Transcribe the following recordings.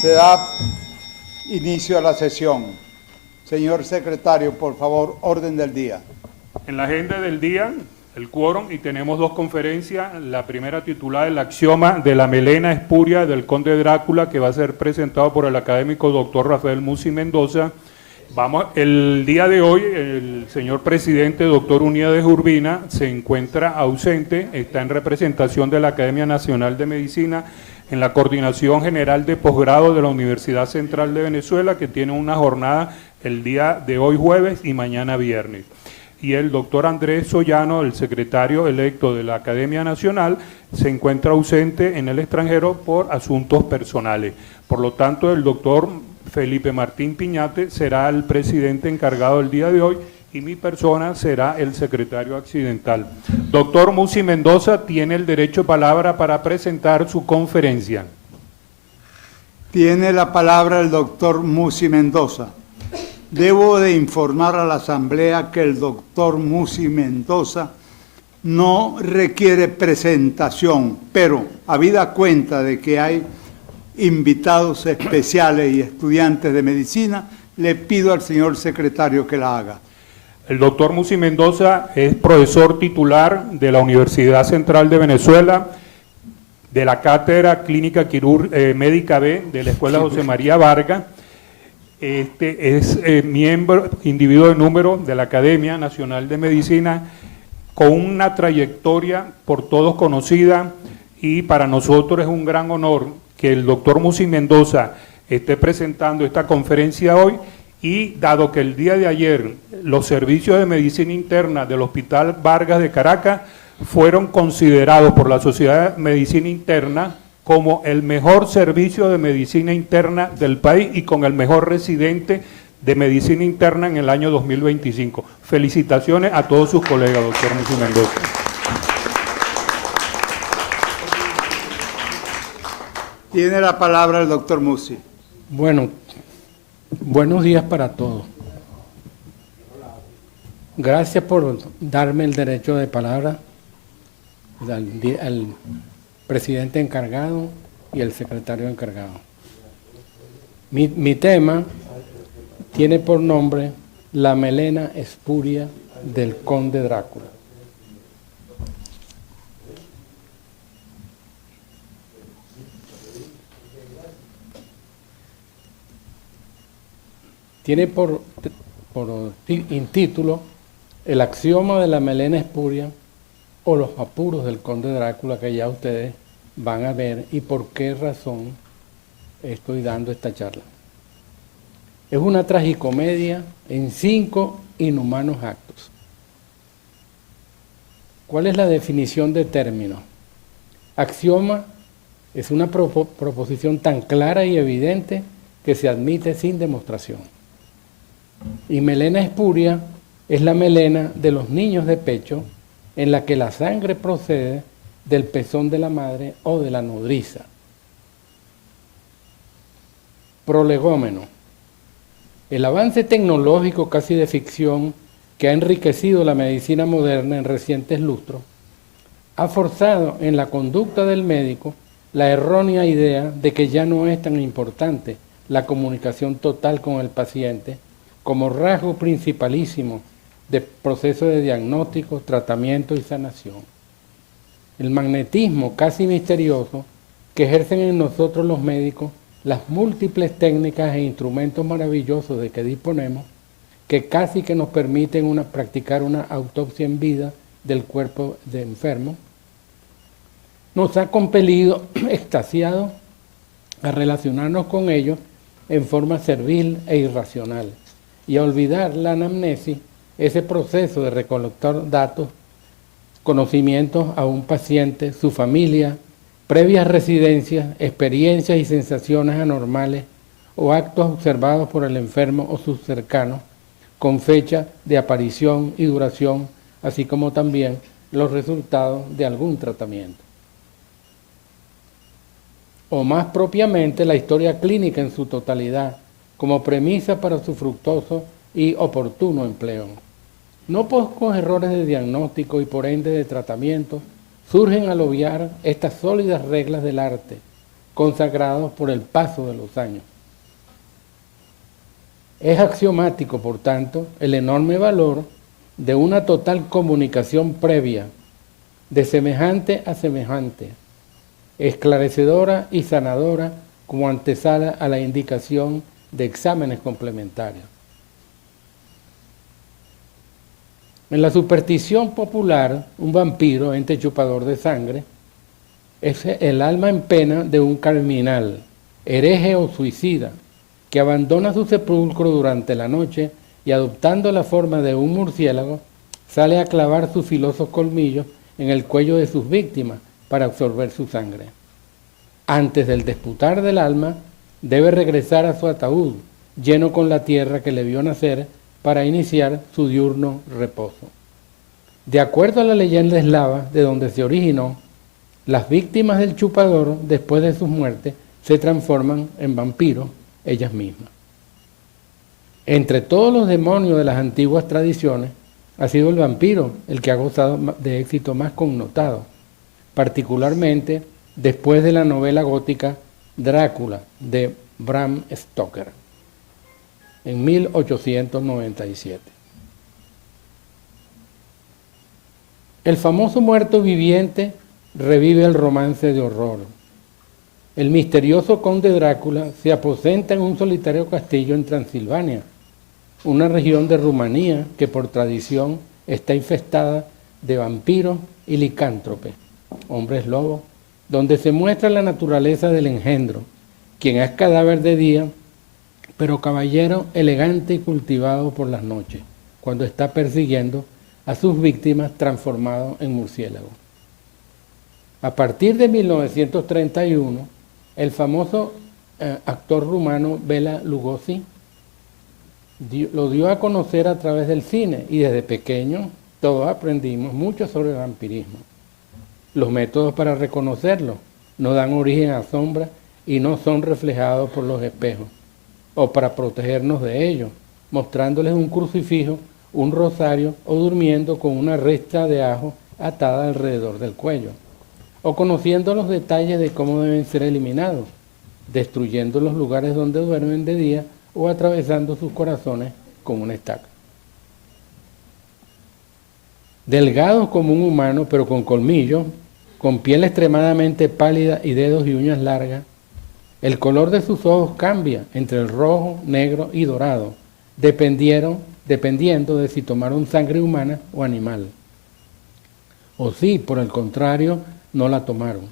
Se da inicio a la sesión. Señor secretario, por favor, orden del día. En la agenda del día, el quórum, y tenemos dos conferencias. La primera titulada El axioma de la melena espuria del conde Drácula, que va a ser presentado por el académico doctor Rafael Musi Mendoza. El día de hoy, el señor presidente, doctor Uníades Urbina, se encuentra ausente, está en representación de la Academia Nacional de Medicina en la Coordinación General de Posgrado de la Universidad Central de Venezuela, que tiene una jornada el día de hoy jueves y mañana viernes. Y el doctor Andrés Sollano, el secretario electo de la Academia Nacional, se encuentra ausente en el extranjero por asuntos personales. Por lo tanto, el doctor Felipe Martín Piñate será el presidente encargado el día de hoy y mi persona será el secretario accidental. Doctor Musi Mendoza tiene el derecho de palabra para presentar su conferencia. Tiene la palabra el doctor Musi Mendoza. Debo de informar a la Asamblea que el doctor Musi Mendoza no requiere presentación, pero habida cuenta de que hay invitados especiales y estudiantes de medicina, le pido al señor secretario que la haga. El doctor Musi Mendoza es profesor titular de la Universidad Central de Venezuela, de la Cátedra Clínica Médica B de la Escuela José María Vargas. Es miembro, individuo de número de la Academia Nacional de Medicina, con una trayectoria por todos conocida, y para nosotros es un gran honor que el doctor Musi Mendoza esté presentando esta conferencia hoy. Y dado que el día de ayer los servicios de medicina interna del Hospital Vargas de Caracas fueron considerados por la Sociedad de Medicina Interna como el mejor servicio de medicina interna del país y con el mejor residente de medicina interna en el año 2025. Felicitaciones a todos sus colegas, doctor Musi Mendoza. Tiene la palabra el doctor Musi. Bueno, buenos días para todos. Gracias por darme el derecho de palabra al presidente encargado y el secretario encargado. Mi tema tiene por nombre La melena espuria del conde Drácula. Tiene por título El axioma de la melena espuria o los apuros del conde Drácula, que ya ustedes van a ver y por qué razón estoy dando esta charla. Es una tragicomedia en 5 inhumanos actos. ¿Cuál es la definición de término? Axioma es una proposición tan clara y evidente que se admite sin demostración. Y melena espuria es la melena de los niños de pecho en la que la sangre procede del pezón de la madre o de la nodriza. Prolegómeno. El avance tecnológico casi de ficción que ha enriquecido la medicina moderna en recientes lustros ha forzado en la conducta del médico la errónea idea de que ya no es tan importante la comunicación total con el paciente como rasgo principalísimo del proceso de diagnóstico, tratamiento y sanación. El magnetismo casi misterioso que ejercen en nosotros los médicos las múltiples técnicas e instrumentos maravillosos de que disponemos, que casi que nos permiten practicar una autopsia en vida del cuerpo de enfermo, nos ha compelido, extasiado, a relacionarnos con ellos en forma servil e irracional, y a olvidar la anamnesis, ese proceso de recolectar datos, conocimientos a un paciente, su familia, previas residencias, experiencias y sensaciones anormales o actos observados por el enfermo o sus cercanos, con fecha de aparición y duración, así como también los resultados de algún tratamiento. O más propiamente la historia clínica en su totalidad, como premisa para su fructuoso y oportuno empleo. No pocos errores de diagnóstico y por ende de tratamiento surgen al obviar estas sólidas reglas del arte, consagrados por el paso de los años. Es axiomático, por tanto, el enorme valor de una total comunicación previa, de semejante a semejante, esclarecedora y sanadora como antesala a la indicación de exámenes complementarios. En la superstición popular, un vampiro, ente chupador de sangre, es el alma en pena de un criminal, hereje o suicida, que abandona su sepulcro durante la noche y, adoptando la forma de un murciélago, sale a clavar sus filosos colmillos en el cuello de sus víctimas para absorber su sangre. Antes del disputar del alma, debe regresar a su ataúd, lleno con la tierra que le vio nacer, para iniciar su diurno reposo. De acuerdo a la leyenda eslava de donde se originó, las víctimas del chupador, después de su muerte, se transforman en vampiros ellas mismas. Entre todos los demonios de las antiguas tradiciones, ha sido el vampiro el que ha gozado de éxito más connotado, particularmente después de la novela gótica Drácula de Bram Stoker en 1897. El famoso muerto viviente revive el romance de horror. El misterioso conde Drácula se aposenta en un solitario castillo en Transilvania, una región de Rumanía que por tradición está infestada de vampiros y licántropes, hombres lobos, donde se muestra la naturaleza del engendro, quien es cadáver de día, pero caballero elegante y cultivado por las noches, cuando está persiguiendo a sus víctimas transformados en murciélagos. A partir de 1931, el famoso actor rumano Bela Lugosi lo dio a conocer a través del cine, y desde pequeño todos aprendimos mucho sobre el vampirismo. Los métodos para reconocerlo no dan origen a sombras y no son reflejados por los espejos, o para protegernos de ellos, mostrándoles un crucifijo, un rosario o durmiendo con una resta de ajo atada alrededor del cuello, o conociendo los detalles de cómo deben ser eliminados, destruyendo los lugares donde duermen de día o atravesando sus corazones con una estaca. Delgados como un humano, pero con colmillos, con piel extremadamente pálida y dedos y uñas largas, el color de sus ojos cambia entre el rojo, negro y dorado, dependiendo de si tomaron sangre humana o animal, o si, por el contrario, no la tomaron.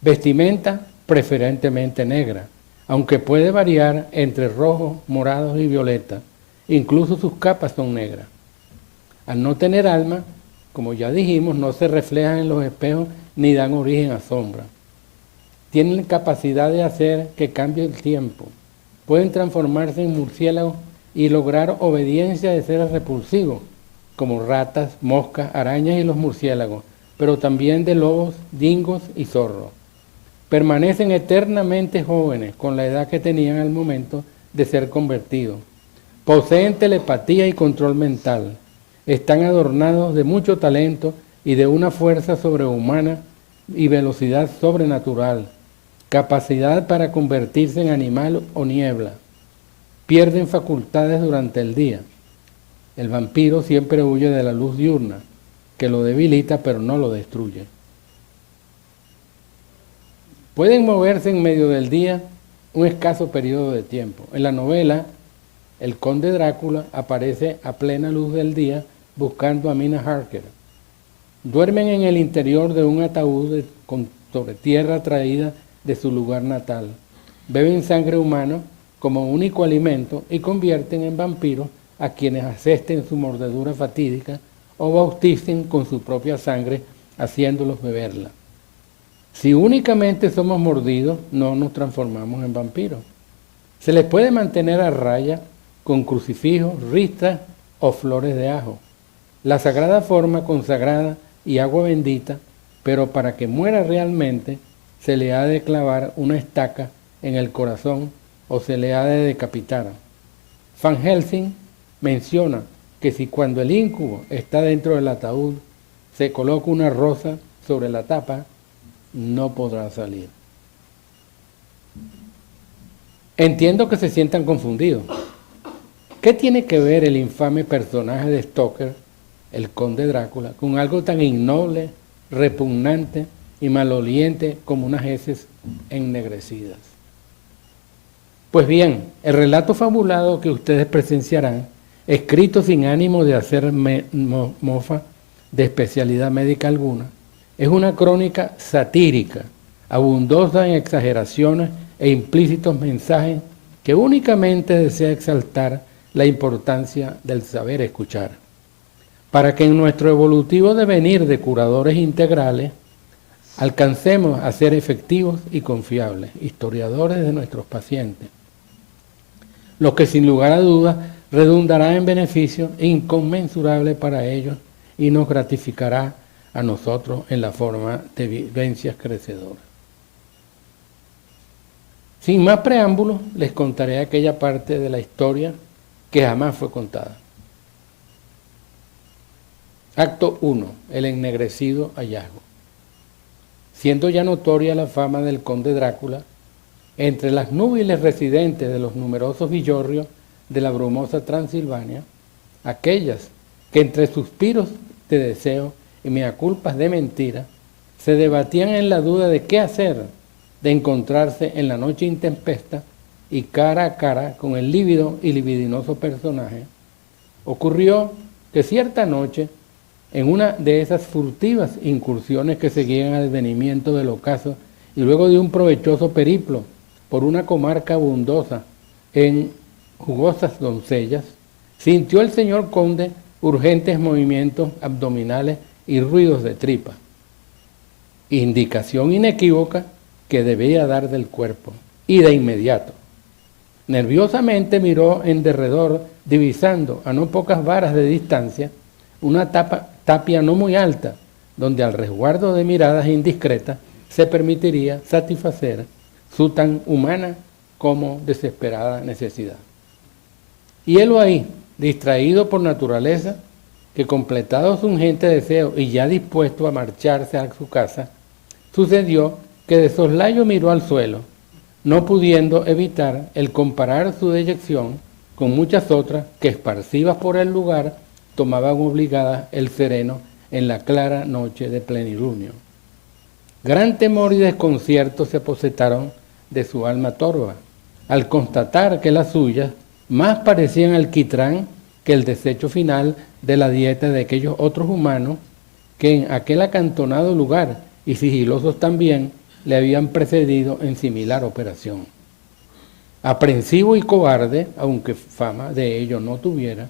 Vestimenta preferentemente negra, aunque puede variar entre rojos, morados y violetas. Incluso sus capas son negras. Al no tener alma, como ya dijimos, no se reflejan en los espejos ni dan origen a sombra. Tienen capacidad de hacer que cambie el tiempo. Pueden transformarse en murciélagos y lograr obediencia de seres repulsivos, como ratas, moscas, arañas y los murciélagos, pero también de lobos, dingos y zorros. Permanecen eternamente jóvenes con la edad que tenían al momento de ser convertidos. Poseen telepatía y control mental. Están adornados de mucho talento y de una fuerza sobrehumana y velocidad sobrenatural, capacidad para convertirse en animal o niebla. Pierden facultades durante el día. El vampiro siempre huye de la luz diurna, que lo debilita pero no lo destruye. Pueden moverse en medio del día un escaso periodo de tiempo. En la novela, el conde Drácula aparece a plena luz del día buscando a Mina Harker. Duermen en el interior de un ataúd sobre tierra traída de su lugar natal. Beben sangre humana como único alimento y convierten en vampiros a quienes asesten su mordedura fatídica o bauticen con su propia sangre haciéndolos beberla. Si únicamente somos mordidos, no nos transformamos en vampiros. Se les puede mantener a raya con crucifijos, ristas o flores de ajo. La sagrada forma consagrada y agua bendita, pero para que muera realmente se le ha de clavar una estaca en el corazón o se le ha de decapitar. Van Helsing menciona que si cuando el íncubo está dentro del ataúd se coloca una rosa sobre la tapa, no podrá salir. Entiendo que se sientan confundidos. ¿Qué tiene que ver el infame personaje de Stoker, el conde Drácula, con algo tan innoble, repugnante y maloliente como unas heces ennegrecidas? Pues bien, el relato fabulado que ustedes presenciarán, escrito sin ánimo de hacer mofa de especialidad médica alguna, es una crónica satírica, abundosa en exageraciones e implícitos mensajes que únicamente desea exaltar la importancia del saber escuchar, para que en nuestro evolutivo devenir de curadores integrales alcancemos a ser efectivos y confiables, historiadores de nuestros pacientes, lo que sin lugar a dudas redundará en beneficio inconmensurable para ellos y nos gratificará a nosotros en la forma de vivencias crecedoras. Sin más preámbulos, les contaré aquella parte de la historia que jamás fue contada. Acto 1. El ennegrecido hallazgo. Siendo ya notoria la fama del conde Drácula, entre las núbiles residentes de los numerosos villorrios de la brumosa Transilvania, aquellas que entre suspiros de deseo y meaculpas de mentira se debatían en la duda de qué hacer, de encontrarse en la noche intempesta y cara a cara con el lívido y libidinoso personaje, ocurrió que cierta noche, en una de esas furtivas incursiones que seguían al venimiento del ocaso y luego de un provechoso periplo por una comarca abundosa en jugosas doncellas, sintió el señor conde urgentes movimientos abdominales y ruidos de tripa, indicación inequívoca que debía dar del cuerpo, y de inmediato. Nerviosamente miró en derredor, divisando a no pocas varas de distancia una tapia no muy alta, donde al resguardo de miradas indiscretas se permitiría satisfacer su tan humana como desesperada necesidad. Y él ahí, distraído por naturaleza, que completado su urgente deseo y ya dispuesto a marcharse a su casa, sucedió que de soslayo miró al suelo, no pudiendo evitar el comparar su deyección con muchas otras que, esparcidas por el lugar, tomaban obligadas el sereno en la clara noche de plenilunio. Gran temor y desconcierto se aposentaron de su alma torva, al constatar que las suyas más parecían alquitrán que el desecho final de la dieta de aquellos otros humanos que en aquel acantonado lugar, y sigilosos también, le habían precedido en similar operación. Aprensivo y cobarde, aunque fama de ello no tuviera,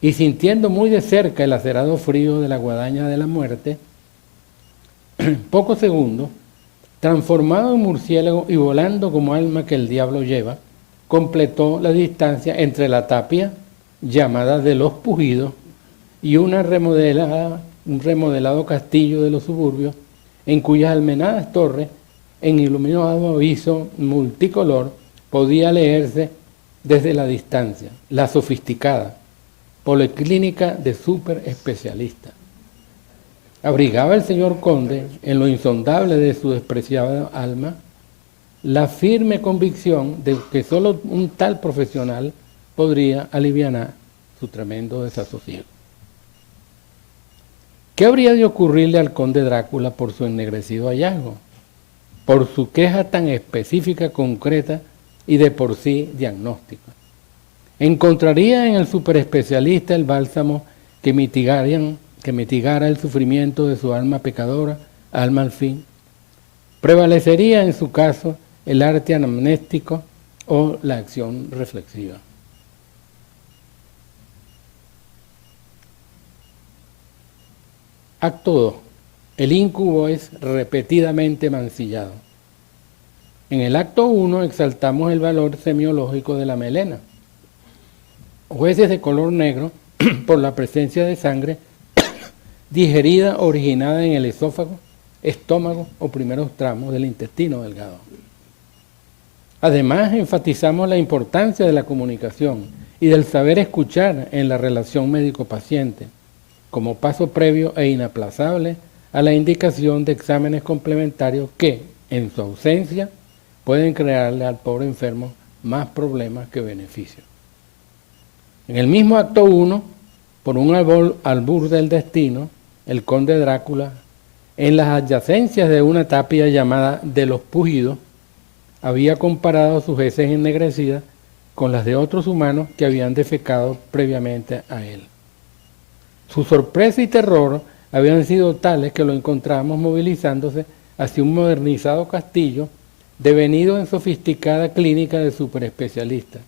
y sintiendo muy de cerca el acerado frío de la guadaña de la muerte, pocos segundos, transformado en murciélago y volando como alma que el diablo lleva, completó la distancia entre la tapia, llamada de los Pujidos, y un remodelado castillo de los suburbios, en cuyas almenadas torres, en iluminado aviso multicolor, podía leerse desde la distancia: la sofisticada policlínica de super especialistas. Abrigaba el señor conde, en lo insondable de su despreciada alma, la firme convicción de que solo un tal profesional podría alivianar su tremendo desasosiego. ¿Qué habría de ocurrirle al conde Drácula por su ennegrecido hallazgo? Por su queja tan específica, concreta y de por sí diagnóstica. Encontraría en el superespecialista el bálsamo que mitigara el sufrimiento de su alma pecadora, alma al fin. Prevalecería en su caso el arte anamnéstico o la acción reflexiva. Acto 2. El incubo es repetidamente mancillado. En el acto 1 exaltamos el valor semiológico de la melena. Jueces de color negro por la presencia de sangre digerida originada en el esófago, estómago o primeros tramos del intestino delgado. Además, enfatizamos la importancia de la comunicación y del saber escuchar en la relación médico-paciente, como paso previo e inaplazable a la indicación de exámenes complementarios que, en su ausencia, pueden crearle al pobre enfermo más problemas que beneficios. En el mismo acto 1, por un albur del destino, el conde Drácula, en las adyacencias de una tapia llamada de los Pujidos, había comparado sus heces ennegrecidas con las de otros humanos que habían defecado previamente a él. Su sorpresa y terror habían sido tales que lo encontramos movilizándose hacia un modernizado castillo devenido en sofisticada clínica de superespecialistas.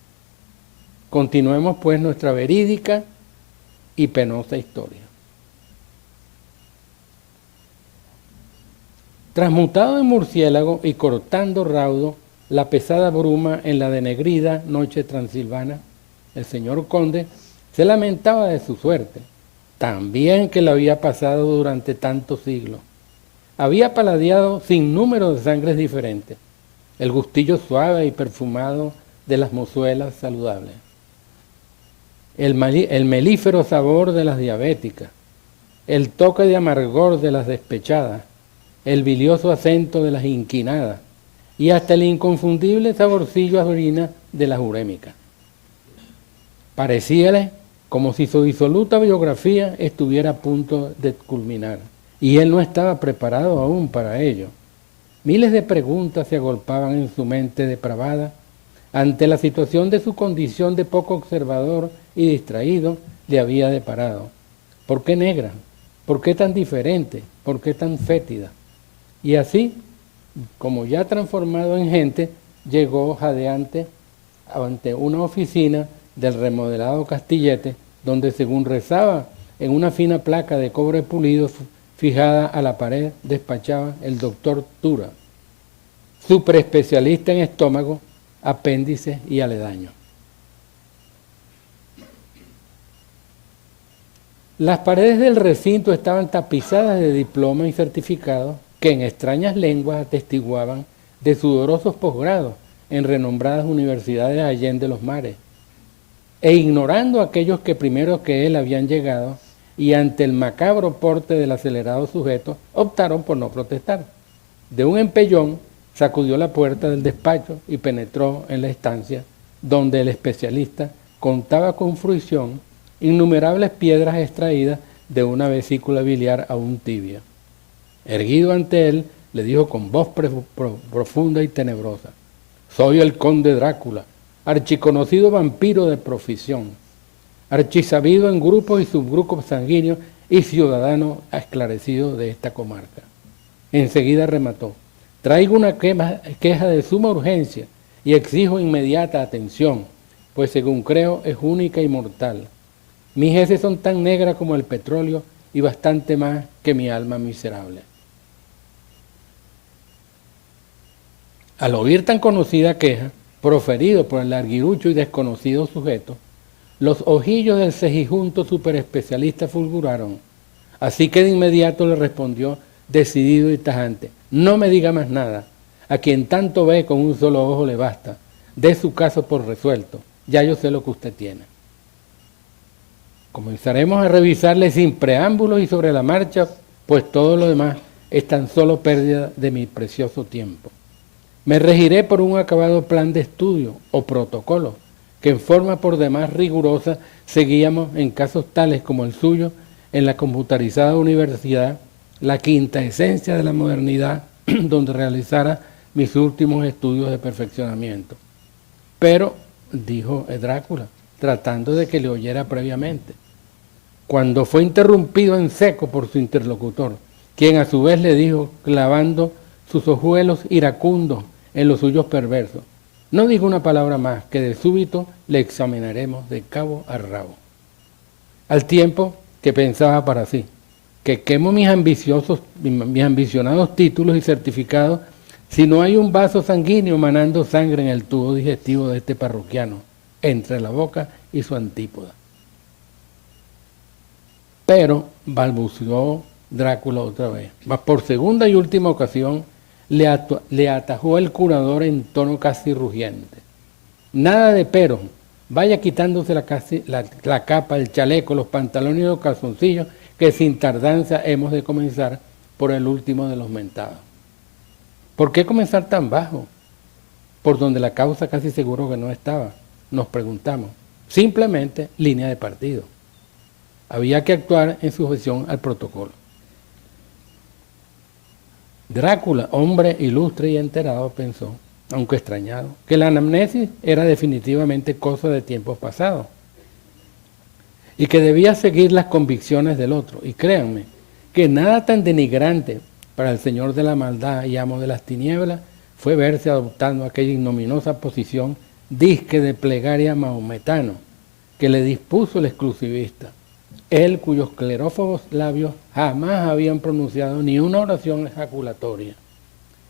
Continuemos pues nuestra verídica y penosa historia. Transmutado en murciélago y cortando raudo la pesada bruma en la denegrida noche transilvana, el señor conde se lamentaba de su suerte, tan bien que la había pasado durante tantos siglos. Había paladeado sin número de sangres diferentes, el gustillo suave y perfumado de las mozuelas saludables, el melífero sabor de las diabéticas, el toque de amargor de las despechadas, el bilioso acento de las inquinadas y hasta el inconfundible saborcillo a orina de las urémicas. Parecíale como si su disoluta biografía estuviera a punto de culminar, y él no estaba preparado aún para ello. Miles de preguntas se agolpaban en su mente depravada ante la situación de su condición de poco observador y distraído le había deparado. ¿Por qué negra? ¿Por qué tan diferente? ¿Por qué tan fétida? Y así, como ya transformado en gente, llegó jadeante ante una oficina del remodelado Castillete, donde según rezaba en una fina placa de cobre pulido fijada a la pared, despachaba el doctor Tura, superespecialista en estómago, apéndices y aledaños. Las paredes del recinto estaban tapizadas de diplomas y certificados que en extrañas lenguas atestiguaban de sudorosos posgrados en renombradas universidades allende los mares, e ignorando aquellos que primero que él habían llegado y ante el macabro porte del acelerado sujeto, optaron por no protestar. De un empellón sacudió la puerta del despacho y penetró en la estancia, donde el especialista contaba con fruición innumerables piedras extraídas de una vesícula biliar aún tibia. Erguido ante él, le dijo con voz profunda y tenebrosa: «Soy el conde Drácula, archiconocido vampiro de profesión, archisabido en grupos y subgrupos sanguíneos y ciudadano esclarecido de esta comarca». Enseguida remató: «Traigo una queja de suma urgencia y exijo inmediata atención, pues según creo es única y mortal. Mis heces son tan negras como el petróleo y bastante más que mi alma miserable». Al oír tan conocida queja, proferido por el larguirucho y desconocido sujeto, los ojillos del cejijunto superespecialista fulguraron, así que de inmediato le respondió decidido y tajante: «No me diga más nada, a quien tanto ve con un solo ojo le basta, dé su caso por resuelto, ya yo sé lo que usted tiene». Comenzaremos a revisarle sin preámbulos y sobre la marcha, pues todo lo demás es tan solo pérdida de mi precioso tiempo. Me regiré por un acabado plan de estudio o protocolo que en forma por demás rigurosa seguíamos en casos tales como el suyo en la computarizada universidad, la quinta esencia de la modernidad, donde realizara mis últimos estudios de perfeccionamiento. Pero, dijo Drácula, tratando de que le oyera previamente, cuando fue interrumpido en seco por su interlocutor, quien a su vez le dijo, clavando sus ojuelos iracundos en los suyos perversos: «No diga una palabra más, que de súbito le examinaremos de cabo a rabo». Al tiempo que pensaba para sí: que quemo mis ambicionados títulos y certificados si no hay un vaso sanguíneo manando sangre en el tubo digestivo de este parroquiano, entre la boca y su antípoda. Pero, balbuceó Drácula otra vez, mas por segunda y última ocasión le atajó el curador en tono casi rugiente: «Nada de pero, vaya quitándose la capa, el chaleco, los pantalones y los calzoncillos, que sin tardanza hemos de comenzar por el último de los mentados». «¿Por qué comenzar tan bajo? por donde la causa casi seguro que no estaba. Nos preguntamos. Simplemente línea de partido. Había que actuar en sujeción al protocolo. Drácula, hombre ilustre y enterado, pensó, aunque extrañado, que la anamnesis era definitivamente cosa de tiempos pasados y que debía seguir las convicciones del otro. Y créanme, que nada tan denigrante para el señor de la maldad y amo de las tinieblas fue verse adoptando aquella ignominiosa posición disque de plegaria mahometano que le dispuso el exclusivista, él cuyos clerófobos labios jamás habían pronunciado ni una oración ejaculatoria.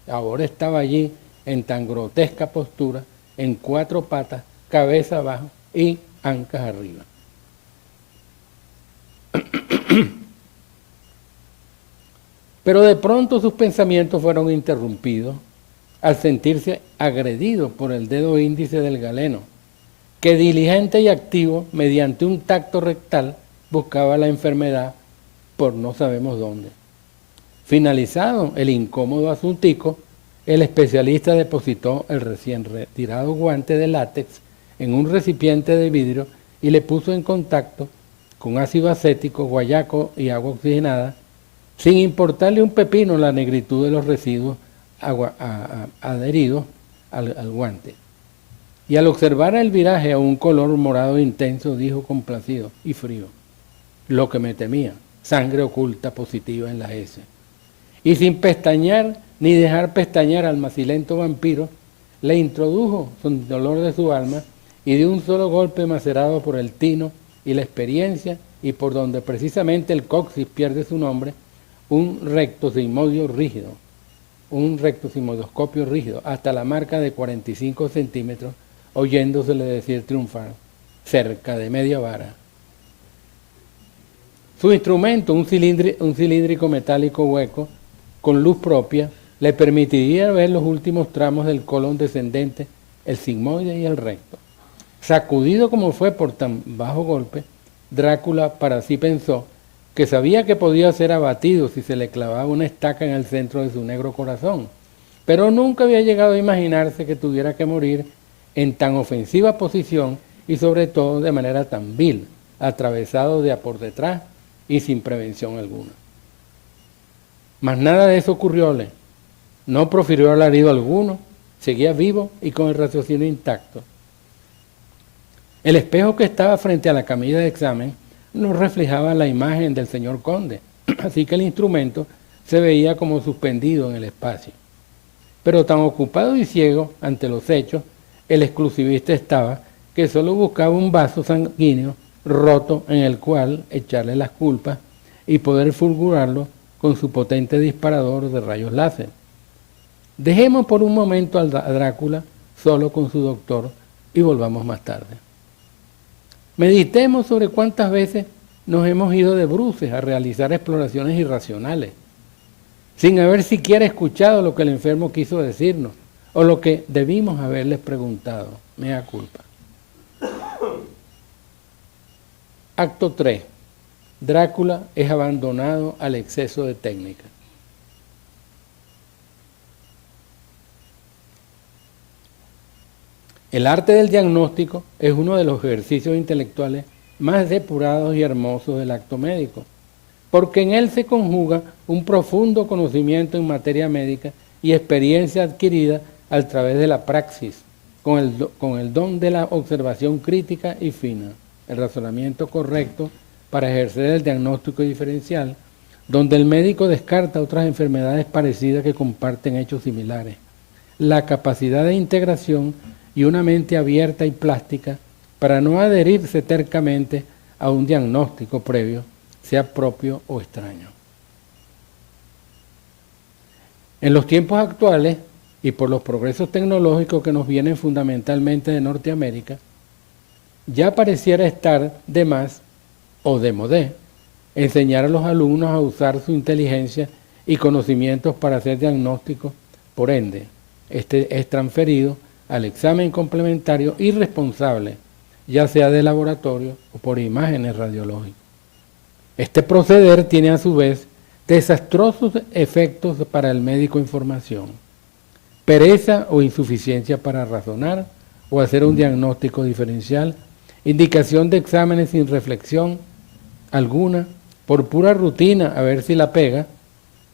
Ahora estaba allí en tan grotesca postura, en 4 patas, cabeza abajo y ancas arriba. Pero de pronto sus pensamientos fueron interrumpidos al sentirse agredido por el dedo índice del galeno, que diligente y activo, mediante un tacto rectal, buscaba la enfermedad por no sabemos dónde. Finalizado el incómodo asuntico, el especialista depositó el recién retirado guante de látex en un recipiente de vidrio y le puso en contacto con ácido acético, guayaco y agua oxigenada, sin importarle un pepino la negritud de los residuos adheridos al guante. Y al observar el viraje a un color morado intenso, dijo complacido y frío: lo que me temía, sangre oculta positiva en las heces. Y sin pestañear ni dejar pestañear al macilento vampiro, le introdujo con dolor de su alma y de un solo golpe, macerado por el tino y la experiencia y por donde precisamente el coxis pierde su nombre, un rectosigmoidoscopio rígido hasta la marca de 45 centímetros, oyéndosele decir triunfar: cerca de media vara. Su instrumento, un cilíndrico metálico hueco, con luz propia, le permitiría ver los últimos tramos del colon descendente, el sigmoide y el recto. Sacudido como fue por tan bajo golpe, Drácula para sí pensó que sabía que podía ser abatido si se le clavaba una estaca en el centro de su negro corazón, pero nunca había llegado a imaginarse que tuviera que morir en tan ofensiva posición y sobre todo de manera tan vil, atravesado de a por detrás y sin prevención alguna. Mas nada de eso ocurrióle. No profirió alarido alguno, seguía vivo y con el raciocinio intacto. El espejo que estaba frente a la camilla de examen no reflejaba la imagen del señor conde, así que el instrumento se veía como suspendido en el espacio. Pero tan ocupado y ciego ante los hechos, el exclusivista estaba, que solo buscaba un vaso sanguíneo roto en el cual echarle las culpas y poder fulgurarlo con su potente disparador de rayos láser. Dejemos por un momento a Drácula solo con su doctor y volvamos más tarde. Meditemos sobre cuántas veces nos hemos ido de bruces a realizar exploraciones irracionales, sin haber siquiera escuchado lo que el enfermo quiso decirnos, o lo que debimos haberles preguntado. Mea culpa. Acto 3. Drácula es abandonado al exceso de técnica. El arte del diagnóstico es uno de los ejercicios intelectuales más depurados y hermosos del acto médico, porque en él se conjuga un profundo conocimiento en materia médica y experiencia adquirida a través de la praxis, con el don de la observación crítica y fina, el razonamiento correcto para ejercer el diagnóstico diferencial, donde el médico descarta otras enfermedades parecidas que comparten hechos similares, la capacidad de integración y una mente abierta y plástica para no adherirse tercamente a un diagnóstico previo, sea propio o extraño. En los tiempos actuales, y por los progresos tecnológicos que nos vienen fundamentalmente de Norteamérica, ya pareciera estar de más o de modé enseñar a los alumnos a usar su inteligencia y conocimientos para hacer diagnósticos. Por ende, este es transferido al examen complementario y responsable, ya sea de laboratorio o por imágenes radiológicas. Este proceder tiene a su vez desastrosos efectos para el médico en formación. pereza o insuficiencia para razonar o hacer un diagnóstico diferencial, indicación de exámenes sin reflexión alguna, por pura rutina a ver si la pega,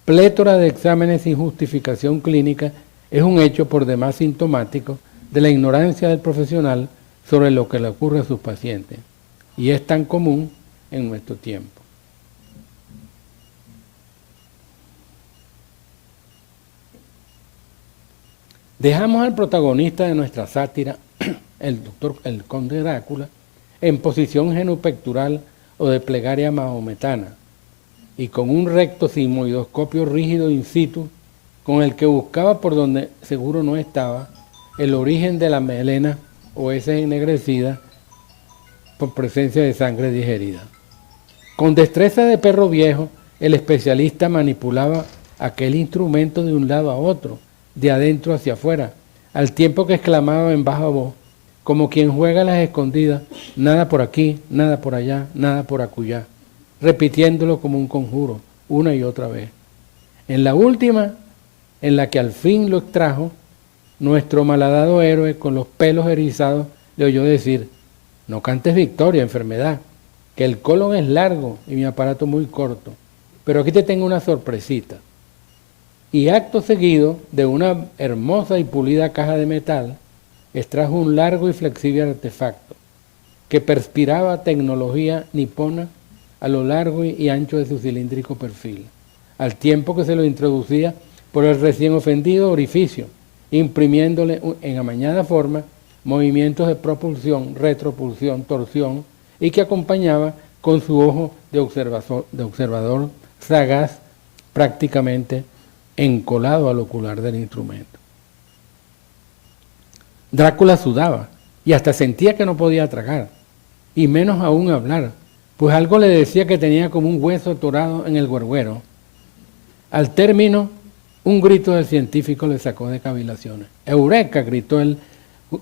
plétora de exámenes sin justificación clínica, es un hecho por demás sintomático de la ignorancia del profesional sobre lo que le ocurre a sus pacientes, y es tan común en nuestro tiempo. Dejamos al protagonista de nuestra sátira, el conde Drácula, en posición genupectural o de plegaria mahometana, y con un recto sigmoidoscopio rígido in situ, con el que buscaba por donde seguro no estaba el origen de la melena o heces ennegrecidas por presencia de sangre digerida. Con destreza de perro viejo, el especialista manipulaba aquel instrumento de un lado a otro, de adentro hacia afuera, al tiempo que exclamaba en baja voz, como quien juega a las escondidas, nada por aquí, nada por allá, nada por acullá, repitiéndolo como un conjuro, una y otra vez. En la última, en la que al fin lo extrajo, nuestro malhadado héroe, con los pelos erizados, le oyó decir, no cantes victoria, enfermedad, que el colon es largo y mi aparato muy corto, pero aquí te tengo una sorpresita. Y acto seguido, de una hermosa y pulida caja de metal, extrajo un largo y flexible artefacto, que perspiraba tecnología nipona a lo largo y ancho de su cilíndrico perfil, al tiempo que se lo introducía por el recién ofendido orificio, imprimiéndole en amañada forma movimientos de propulsión, retropulsión, torsión, y que acompañaba con su ojo de observador sagaz prácticamente encolado al ocular del instrumento. Drácula sudaba y hasta sentía que no podía tragar, y menos aún hablar, pues algo le decía que tenía como un hueso atorado en el güerguero. Al término, un grito del científico le sacó de cavilaciones. ¡Eureka!, gritó el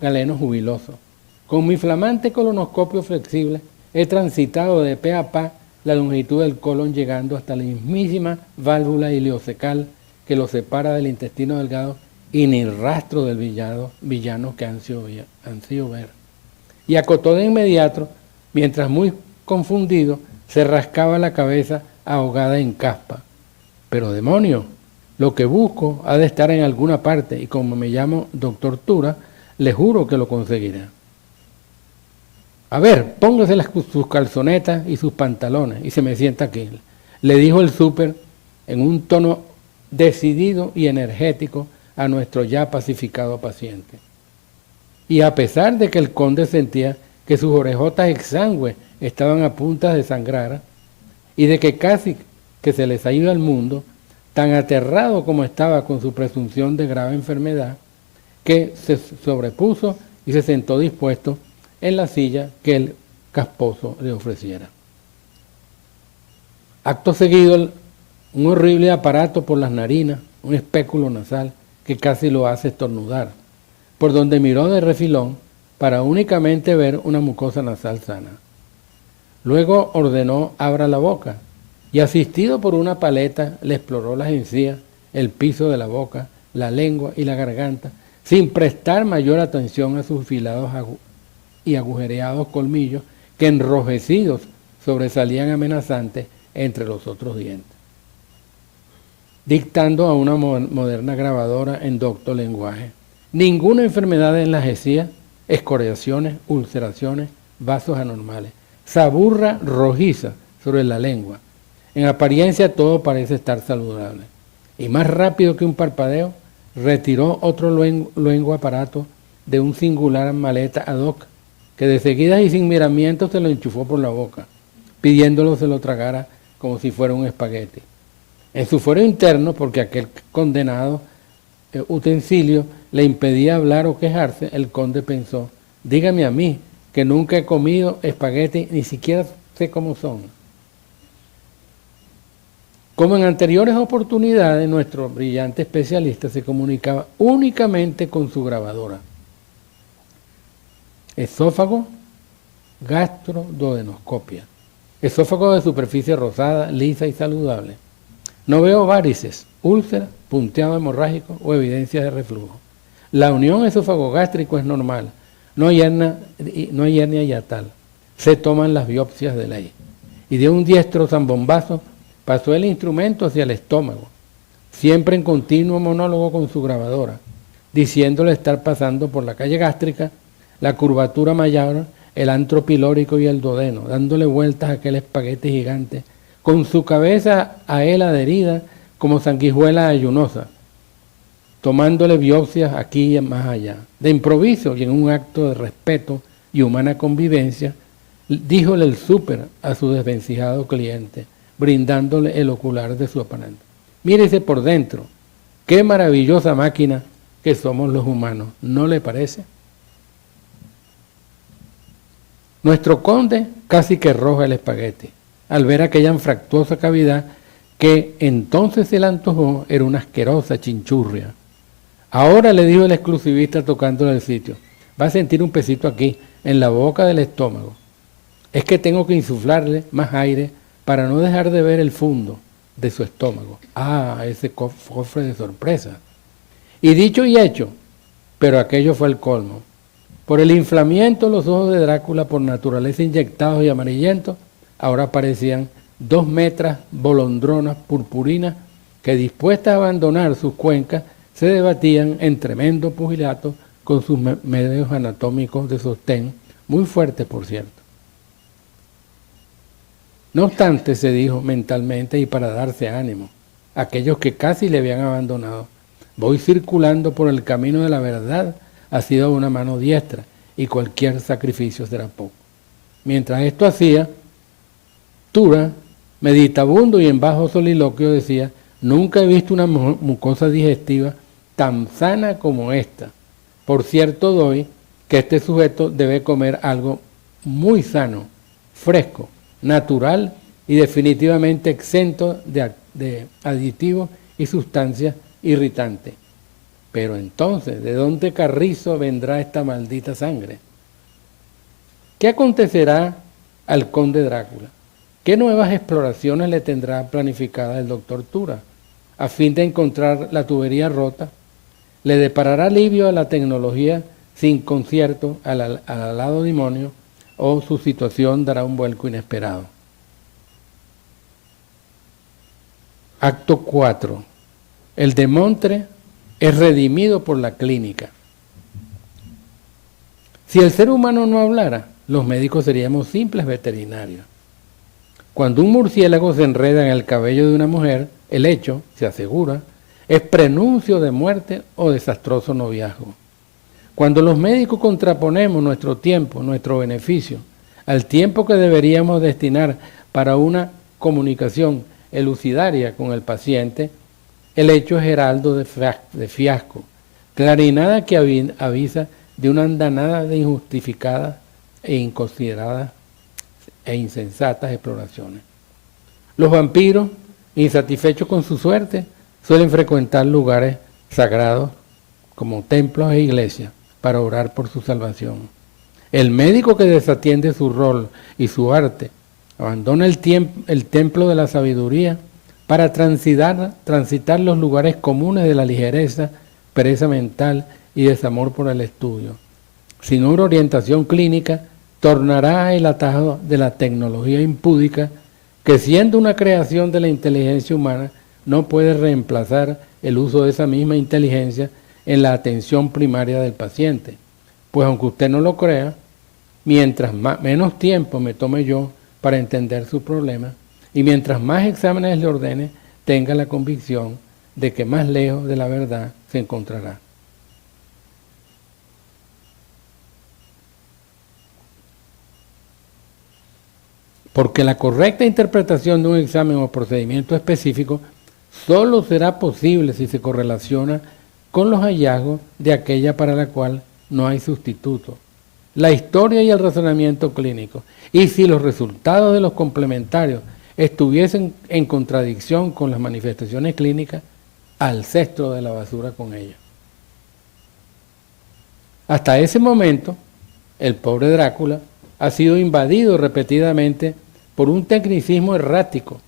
galeno jubiloso. Con mi flamante colonoscopio flexible he transitado de pe a pa la longitud del colon, llegando hasta la mismísima válvula ileocecal que lo separa del intestino delgado, y ni rastro del villano que ansío ver. Y acotó de inmediato, mientras muy confundido se rascaba la cabeza ahogada en caspa. Pero demonio, lo que busco ha de estar en alguna parte, y como me llamo doctor Tura, le juro que lo conseguirá. A ver, póngase sus calzonetas y sus pantalones y se me sienta aquí, le dijo el súper en un tono decidido y energético a nuestro ya pacificado paciente. Y a pesar de que el conde sentía que sus orejotas exangües estaban a punto de sangrar, y de que casi que se les ha ido al mundo, tan aterrado como estaba con su presunción de grave enfermedad, que se sobrepuso y se sentó dispuesto en la silla que el casposo le ofreciera. Acto seguido, un horrible aparato por las narinas, un espéculo nasal que casi lo hace estornudar, por donde miró de refilón para únicamente ver una mucosa nasal sana. Luego ordenó abra la boca, y asistido por una paleta le exploró las encías, el piso de la boca, la lengua y la garganta, sin prestar mayor atención a sus afilados y agujereados colmillos que enrojecidos sobresalían amenazantes entre los otros dientes. Dictando a una moderna grabadora en docto lenguaje, ninguna enfermedad en las encías, escoriaciones, ulceraciones, vasos anormales, saburra rojiza sobre la lengua. En apariencia todo parece estar saludable. Y más rápido que un parpadeo, retiró otro luengo aparato de un singular maleta ad hoc, que de seguida y sin miramientos se lo enchufó por la boca, pidiéndolo se lo tragara como si fuera un espagueti. En su fuero interno, porque aquel condenado utensilio le impedía hablar o quejarse, el conde pensó, dígame a mí, que nunca he comido espagueti, ni siquiera sé cómo son. Como en anteriores oportunidades, nuestro brillante especialista se comunicaba únicamente con su grabadora. Esófago, gastroduodenoscopia. Esófago de superficie rosada, lisa y saludable. No veo varices, úlcera, punteado hemorrágico o evidencia de reflujo. La unión esófago-gástrico es normal. No hay hernia hiatal. Se toman las biopsias de ley. Y de un diestro zambombazo pasó el instrumento hacia el estómago, siempre en continuo monólogo con su grabadora, diciéndole estar pasando por la calle gástrica, la curvatura mayor, el antro pilórico y el duodeno, dándole vueltas a aquel espagueti gigante, con su cabeza a él adherida como sanguijuela ayunosa, tomándole biopsias aquí y más allá. De improviso y en un acto de respeto y humana convivencia, díjole el súper a su desvencijado cliente, brindándole el ocular de su aparato. Mírese por dentro, qué maravillosa máquina que somos los humanos, ¿no le parece? Nuestro conde casi que roja el espagueti, al ver aquella anfractuosa cavidad que entonces se le antojó era una asquerosa chinchurria. Ahora, le dijo el exclusivista tocándole el sitio, va a sentir un pesito aquí, en la boca del estómago. Es que tengo que insuflarle más aire para no dejar de ver el fondo de su estómago. Ah, ese cofre de sorpresa. Y dicho y hecho, pero aquello fue el colmo. Por el inflamiento, los ojos de Drácula, por naturaleza inyectados y amarillentos, ahora parecían 2 metras bolondronas purpurinas que, dispuestas a abandonar sus cuencas, se debatían en tremendo pugilato con sus medios anatómicos de sostén, muy fuertes por cierto. No obstante, se dijo mentalmente y para darse ánimo, aquellos que casi le habían abandonado, voy circulando por el camino de la verdad, ha sido una mano diestra y cualquier sacrificio será poco. Mientras esto hacía, Tura, meditabundo y en bajo soliloquio, decía, nunca he visto una mucosa digestiva tan sana como esta. Por cierto doy que este sujeto debe comer algo muy sano, fresco, natural y definitivamente exento de aditivos y sustancias irritantes. Pero entonces, ¿de dónde carrizo vendrá esta maldita sangre? ¿Qué acontecerá al conde Drácula? ¿Qué nuevas exploraciones le tendrá planificada el doctor Tura a fin de encontrar la tubería rota? ¿Le deparará alivio a la tecnología sin concierto al alado demonio o su situación dará un vuelco inesperado? Acto 4. El demontre es redimido por la clínica. Si el ser humano no hablara, los médicos seríamos simples veterinarios. Cuando un murciélago se enreda en el cabello de una mujer, el hecho, se asegura, es prenuncio de muerte o desastroso noviazgo. Cuando los médicos contraponemos nuestro tiempo, nuestro beneficio, al tiempo que deberíamos destinar para una comunicación elucidaria con el paciente, el hecho es heraldo de fiasco, clarinada que avisa de una andanada de injustificadas e inconsideradas e insensatas exploraciones. Los vampiros, insatisfechos con su suerte, suelen frecuentar lugares sagrados como templos e iglesias para orar por su salvación. El médico que desatiende su rol y su arte abandona el templo de la sabiduría para transitar los lugares comunes de la ligereza, pereza mental y desamor por el estudio. Sin una orientación clínica, tornará el atajo de la tecnología impúdica que, siendo una creación de la inteligencia humana, no puede reemplazar el uso de esa misma inteligencia en la atención primaria del paciente. Pues aunque usted no lo crea, mientras menos tiempo me tome yo para entender su problema, y mientras más exámenes le ordene, tenga la convicción de que más lejos de la verdad se encontrará. Porque la correcta interpretación de un examen o procedimiento específico solo será posible si se correlaciona con los hallazgos de aquella para la cual no hay sustituto, la historia y el razonamiento clínico, y si los resultados de los complementarios estuviesen en contradicción con las manifestaciones clínicas, al cesto de la basura con ellas. Hasta ese momento, el pobre Drácula ha sido invadido repetidamente por un tecnicismo errático.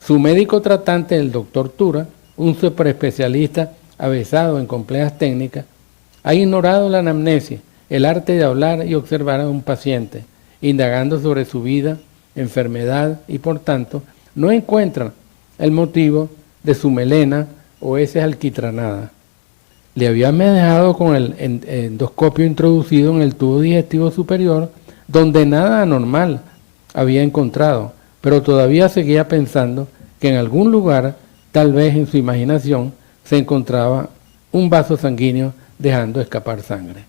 Su médico tratante, el doctor Tura, un superespecialista avesado en complejas técnicas, Ha ignorado la anamnesis, el arte de hablar y observar a un paciente, indagando sobre su vida, enfermedad y por tanto no encuentra el motivo de su melena o heces alquitranadas. Le habían dejado con el endoscopio introducido en el tubo digestivo superior, donde nada anormal había encontrado, pero todavía seguía pensando que en algún lugar, tal vez en su imaginación, se encontraba un vaso sanguíneo dejando escapar sangre.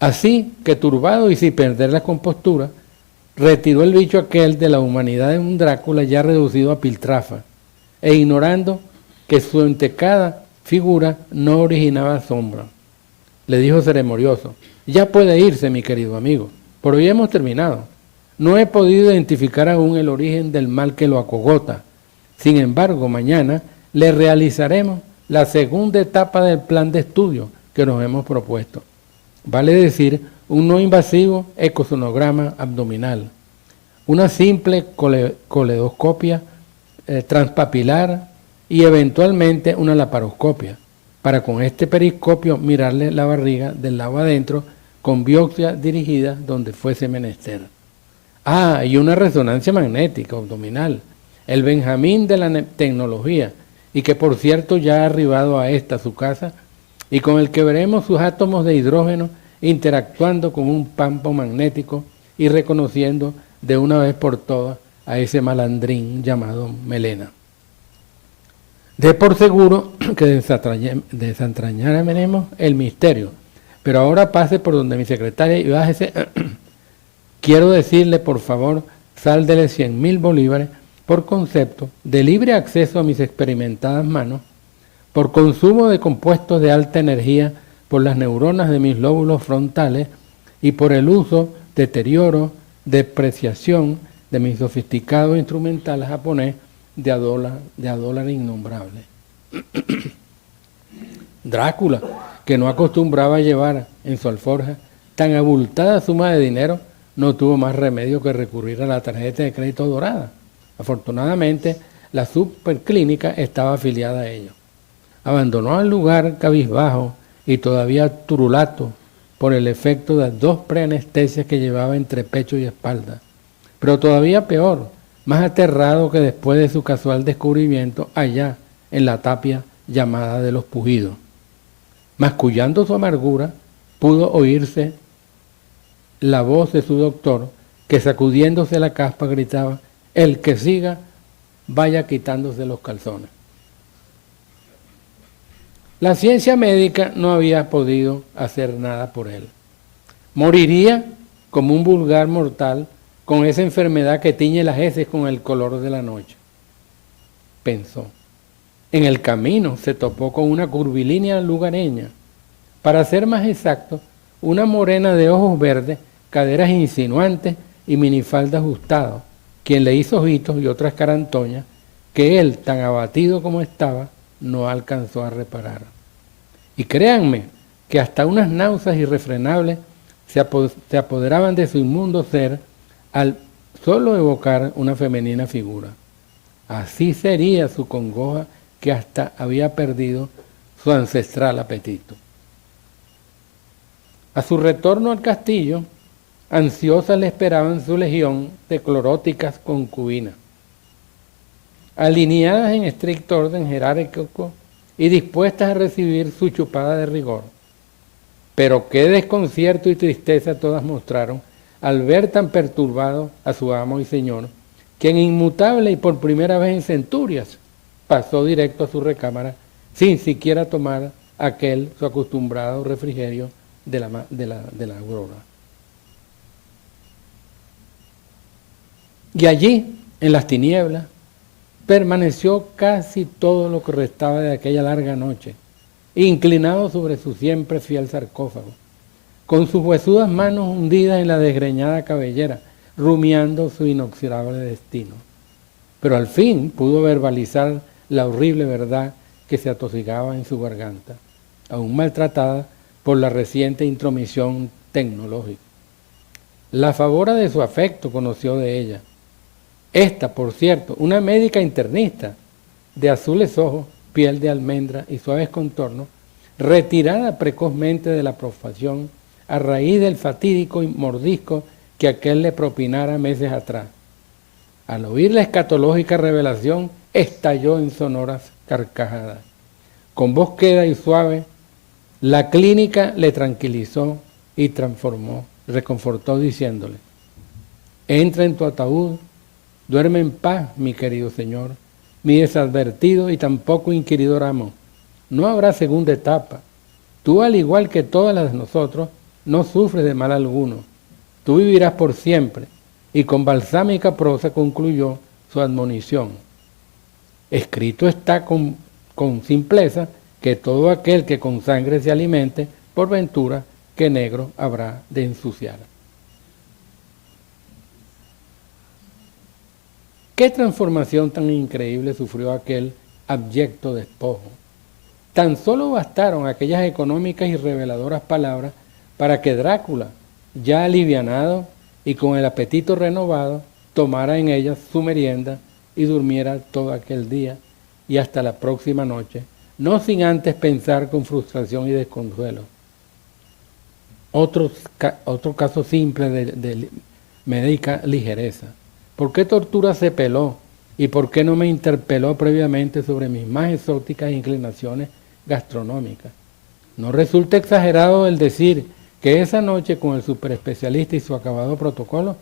Así que, turbado y sin perder la compostura, retiró el bicho aquel de la humanidad en un Drácula ya reducido a piltrafa, e ignorando que su entecada figura no originaba sombra. Le dijo ceremonioso: ya puede irse, mi querido amigo, por hoy hemos terminado. No he podido identificar aún el origen del mal que lo acogota. Sin embargo, mañana le realizaremos la segunda etapa del plan de estudio que nos hemos propuesto. Vale decir, un no invasivo ecosonograma abdominal, una simple coledoscopia transpapilar y eventualmente una laparoscopia, para con este periscopio mirarle la barriga del lado adentro con biopsia dirigida donde fuese menester. Ah, y una resonancia magnética abdominal, el Benjamín de la tecnología, y que por cierto ya ha arribado a esta su casa, y con el que veremos sus átomos de hidrógeno interactuando con un campo magnético y reconociendo de una vez por todas a ese malandrín llamado melena. De por seguro que desentrañaremos el misterio, pero ahora pase por donde mi secretaria y bájese. Quiero decirle, por favor, sáldele 100.000 bolívares por concepto de libre acceso a mis experimentadas manos, por consumo de compuestos de alta energía por las neuronas de mis lóbulos frontales y por el uso, deterioro, depreciación de mi sofisticado instrumental japonés de a dólar innombrable. Drácula, que no acostumbraba a llevar en su alforja tan abultada suma de dinero, no tuvo más remedio que recurrir a la tarjeta de crédito dorada. Afortunadamente, la superclínica estaba afiliada a ello. Abandonó el lugar cabizbajo y todavía turulato por el efecto de las 2 preanestesias que llevaba entre pecho y espalda. Pero todavía peor, más aterrado que después de su casual descubrimiento allá en la tapia llamada de los Pujidos. Mascullando su amargura, pudo oírse la voz de su doctor, que sacudiéndose la caspa gritaba: el que siga, vaya quitándose los calzones. La ciencia médica no había podido hacer nada por él. Moriría como un vulgar mortal con esa enfermedad que tiñe las heces con el color de la noche, pensó. En el camino se topó con una curvilínea lugareña. Para ser más exacto, una morena de ojos verdes, caderas insinuantes y minifalda ajustado, quien le hizo ojitos y otras carantoñas que él, tan abatido como estaba, no alcanzó a reparar. Y créanme que hasta unas náuseas irrefrenables se apoderaban de su inmundo ser al solo evocar una femenina figura. Así sería su congoja, que hasta había perdido su ancestral apetito. A su retorno al castillo, ansiosa le esperaban su legión de cloróticas concubinas, alineadas en estricto orden jerárquico y dispuestas a recibir su chupada de rigor. Pero qué desconcierto y tristeza todas mostraron al ver tan perturbado a su amo y señor, quien inmutable y por primera vez en centurias pasó directo a su recámara sin siquiera tomar aquel su acostumbrado refrigerio de la aurora. Y allí, en las tinieblas, permaneció casi todo lo que restaba de aquella larga noche, inclinado sobre su siempre fiel sarcófago, con sus huesudas manos hundidas en la desgreñada cabellera, rumiando su inoxidable destino. Pero al fin pudo verbalizar la horrible verdad que se atosigaba en su garganta, aún maltratada por la reciente intromisión tecnológica. La favora de su afecto conoció de ella. Esta, por cierto, una médica internista, de azules ojos, piel de almendra y suaves contornos, retirada precozmente de la profesión a raíz del fatídico mordisco que aquel le propinara meses atrás. Al oír la escatológica revelación, estalló en sonoras carcajadas. Con voz queda y suave, la clínica le tranquilizó y reconfortó diciéndole: entra en tu ataúd, duerme en paz, mi querido señor, mi desadvertido y tan poco inquiridor amo. No habrá segunda etapa. Tú, al igual que todas las de nosotros, no sufres de mal alguno. Tú vivirás por siempre. Y con balsámica prosa concluyó su admonición. Escrito está con simpleza que todo aquel que con sangre se alimente, por ventura, que negro habrá de ensuciar. ¿Qué transformación tan increíble sufrió aquel abyecto despojo? Tan solo bastaron aquellas económicas y reveladoras palabras para que Drácula, ya alivianado y con el apetito renovado, tomara en ellas su merienda y durmiera todo aquel día y hasta la próxima noche, no sin antes pensar con frustración y desconsuelo. Otro caso simple de médica ligereza. ¿Por qué Tortura se peló? ¿Y por qué no me interpeló previamente sobre mis más exóticas inclinaciones gastronómicas? No resulta exagerado el decir que esa noche con el superespecialista y su acabado protocolo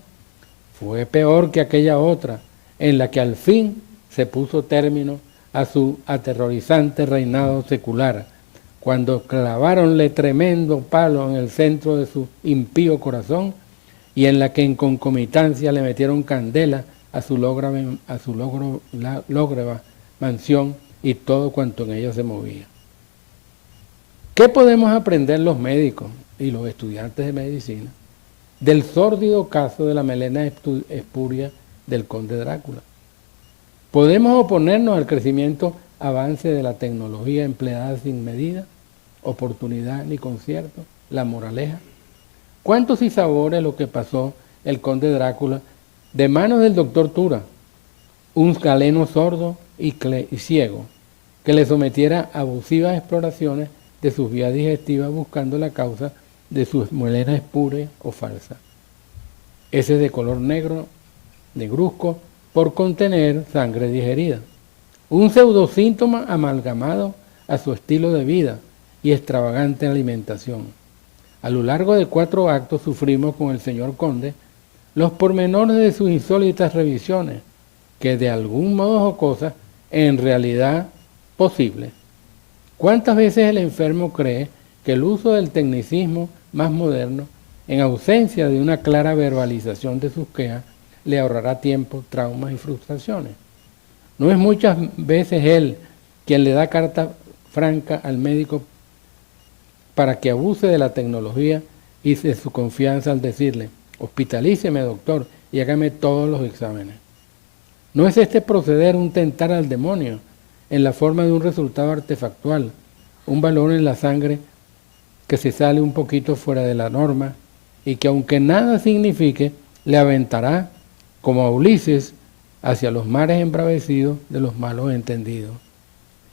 fue peor que aquella otra, en la que al fin se puso término a su aterrorizante reinado secular, cuando claváronle tremendo palo en el centro de su impío corazón y en la que en concomitancia le metieron candela a su lógrega mansión y todo cuanto en ella se movía. ¿Qué podemos aprender los médicos y los estudiantes de medicina del sórdido caso de la melena espuria del conde Drácula? ¿Podemos oponernos al crecimiento avance de la tecnología empleada sin medida, oportunidad ni concierto? La moraleja: ¿cuántos sinsabores lo que pasó el conde Drácula de manos del doctor Tura, un galeno sordo y ciego, que le sometiera a abusivas exploraciones de sus vías digestivas buscando la causa de su melena espuria o falsa? Ese de color negro, negruzco, por contener sangre digerida. Un pseudosíntoma amalgamado a su estilo de vida y extravagante alimentación. A lo largo de 4 actos sufrimos con el señor conde los pormenores de sus insólitas revisiones, que de algún modo jocosas, en realidad posibles. ¿Cuántas veces el enfermo cree que el uso del tecnicismo más moderno, en ausencia de una clara verbalización de sus quejas, le ahorrará tiempo, traumas y frustraciones? ¿No es muchas veces él quien le da carta franca al médico para que abuse de la tecnología y de su confianza al decirle: hospitalíceme, doctor, y hágame todos los exámenes? ¿No es este proceder un tentar al demonio en la forma de un resultado artefactual, un valor en la sangre que se sale un poquito fuera de la norma y que, aunque nada signifique, le aventará, como a Ulises, hacia los mares embravecidos de los malos entendidos,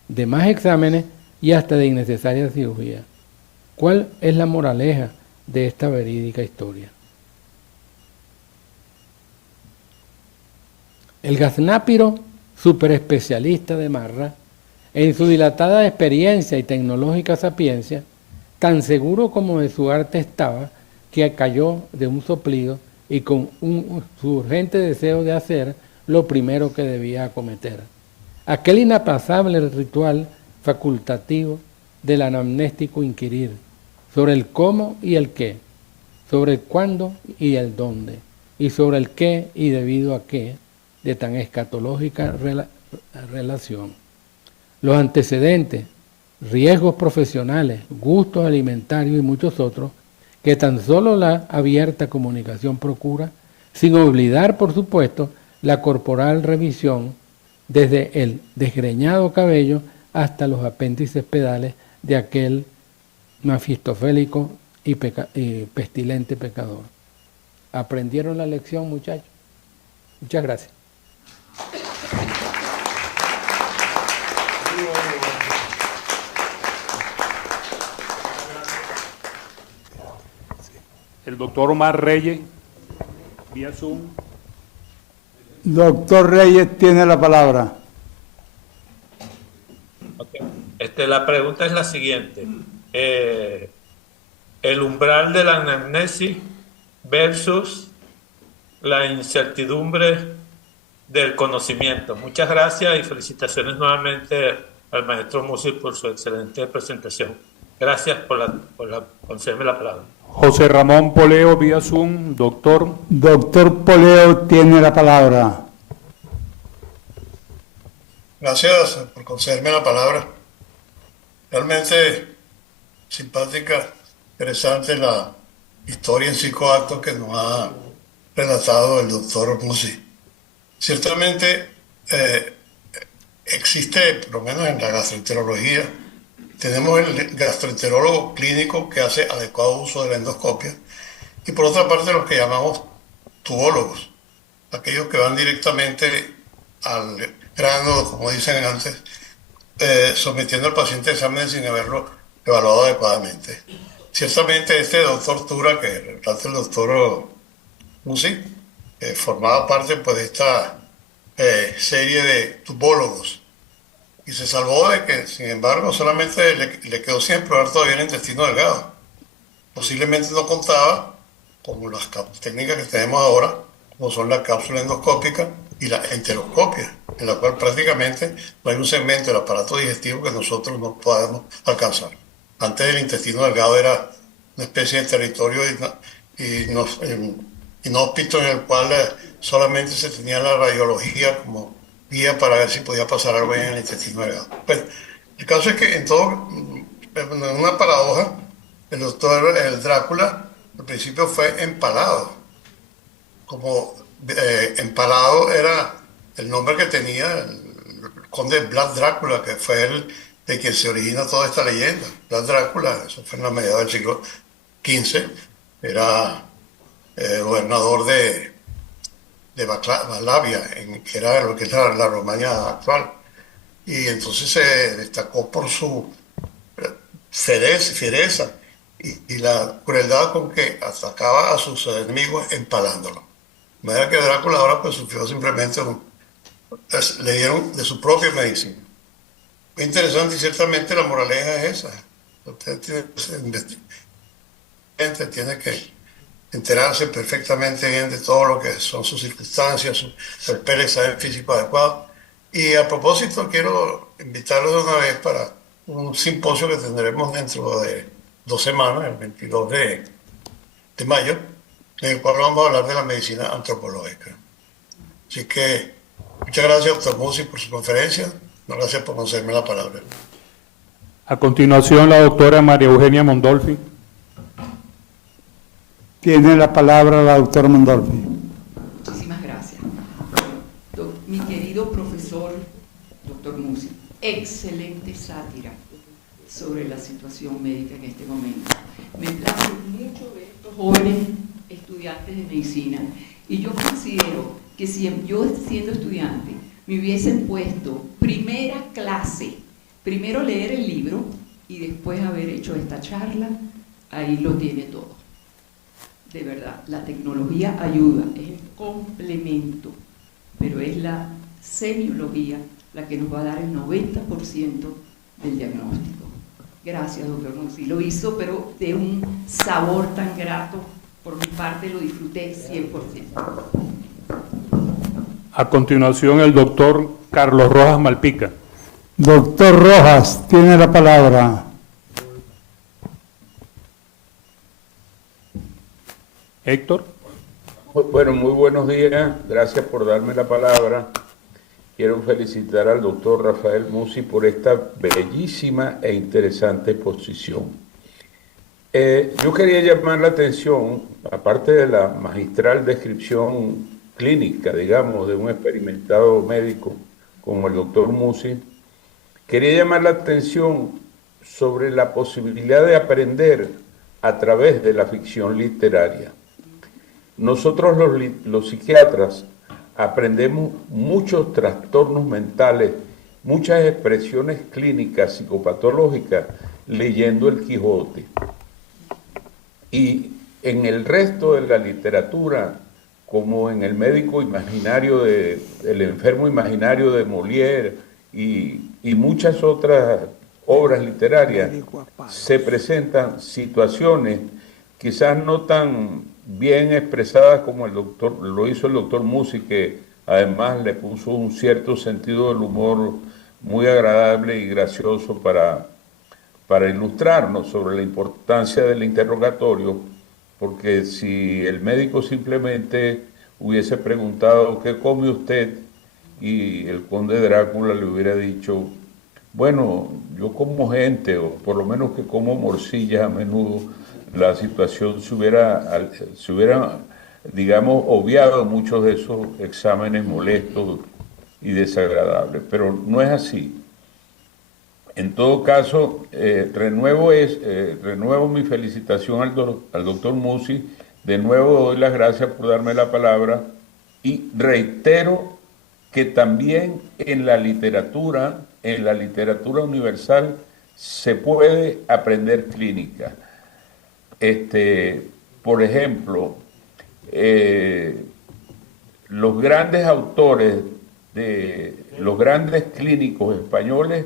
de más exámenes y hasta de innecesaria cirugía? ¿Cuál es la moraleja de esta verídica historia? El gaznápiro superespecialista de Marra, en su dilatada experiencia y tecnológica sapiencia, tan seguro como de su arte estaba, que cayó de un soplido y con su urgente deseo de hacer lo primero que debía acometer: aquel inaplazable ritual facultativo del anamnéstico inquirir sobre el cómo y el qué, sobre el cuándo y el dónde, y sobre el qué y debido a qué de tan escatológica relación. Los antecedentes, riesgos profesionales, gustos alimentarios y muchos otros que tan solo la abierta comunicación procura, sin olvidar, por supuesto, la corporal revisión desde el desgreñado cabello hasta los apéndices pedales de aquel mefistofélico y pestilente pecador. ¿Aprendieron la lección, muchachos? Muchas gracias. el doctor Omar Reyes, vía Zoom. Doctor Reyes tiene la palabra. Okay. La pregunta es la siguiente. El umbral de la anamnesis versus la incertidumbre del conocimiento. Muchas gracias y felicitaciones nuevamente al maestro Musi por su excelente presentación. Gracias por concederme la palabra. José Ramón Poleo, vía Zoom, doctor. Doctor Poleo tiene la palabra. Gracias por concederme la palabra. Realmente simpática, interesante la historia en 5 actos que nos ha relatado el doctor Musi. Ciertamente existe, por lo menos en la gastroenterología, tenemos el gastroenterólogo clínico que hace adecuado uso de la endoscopia y por otra parte los que llamamos tubólogos, aquellos que van directamente al grano, como dicen antes, sometiendo al paciente a exámenes sin haberlo evaluado adecuadamente. Ciertamente este doctor Tura, que relata el doctor Musi, formaba parte pues, de esta serie de tubólogos y se salvó de que, sin embargo, solamente le quedó sin explorar todavía el intestino delgado. Posiblemente no contaba con las técnicas que tenemos ahora, como son la cápsula endoscópica y la enteroscopia, en la cual prácticamente no hay un segmento del aparato digestivo que nosotros no podemos alcanzar. Antes el intestino delgado era una especie de territorio inhóspito en el cual solamente se tenía la radiología como guía para ver si podía pasar algo en el intestino delgado. Pues, el caso es que en una paradoja, el Drácula al principio fue empalado. Como empalado era el nombre que tenía el conde Vlad Drácula, que fue el de quien se origina toda esta leyenda. Vlad Drácula, eso fue en la mediados del siglo XV, era gobernador de Valavia, que era lo que es la Romania actual. Y entonces se destacó por su fiereza y la crueldad con que atacaba a sus enemigos empalándolos. De manera que Drácula ahora pues sufrió simplemente le dieron de su propia medicina. Muy interesante y ciertamente la moraleja es esa. Usted tiene que enterarse perfectamente bien de todo lo que son sus circunstancias, el examen físico adecuado. Y a propósito, quiero invitarlos de una vez para un simposio que tendremos dentro de 2 semanas, el 22 de mayo, en el cual vamos a hablar de la medicina antropológica. Así que muchas gracias, doctor Musi, por su conferencia. Gracias por concederme la palabra. A continuación, la doctora María Eugenia Mondolfi. Tiene la palabra la doctora Mondolfi. Muchísimas gracias. Mi querido profesor, doctor Musi, excelente sátira sobre la situación médica en este momento. Me place mucho ver estos jóvenes estudiantes de medicina y yo considero que si yo siendo estudiante me hubiesen puesto primera clase, primero leer el libro y después haber hecho esta charla, ahí lo tiene todo. De verdad, la tecnología ayuda, es el complemento, pero es la semiología la que nos va a dar el 90% del diagnóstico. Gracias, doctor Musi. Lo hizo, pero de un sabor tan grato. Por mi parte, lo disfruté 100%. A continuación, el doctor Carlos Rojas Malpica. Doctor Rojas, tiene la palabra. Héctor. Bueno, muy buenos días. Gracias por darme la palabra. Quiero felicitar al doctor Rafael Musi por esta bellísima e interesante exposición. Yo quería llamar la atención, aparte de la magistral descripción clínica, digamos, de un experimentado médico como el doctor Musi, quería llamar la atención sobre la posibilidad de aprender a través de la ficción literaria. Nosotros los psiquiatras aprendemos muchos trastornos mentales, muchas expresiones clínicas psicopatológicas leyendo el Quijote. Y en el resto de la literatura, como en el médico imaginario, el enfermo imaginario de Molière y muchas otras obras literarias, se presentan situaciones quizás no tan bien expresadas como lo hizo el doctor Musi, que además le puso un cierto sentido del humor muy agradable y gracioso para ilustrarnos sobre la importancia del interrogatorio, porque si el médico simplemente hubiese preguntado ¿qué come usted? Y el conde Drácula le hubiera dicho, bueno, yo como gente, o por lo menos que como morcillas a menudo, la situación se hubiera, digamos, obviado muchos de esos exámenes molestos y desagradables, pero no es así. En todo caso, renuevo mi felicitación al doctor Musi, de nuevo doy las gracias por darme la palabra y reitero que también en la literatura universal se puede aprender clínica. Por ejemplo, los grandes autores, los grandes clínicos españoles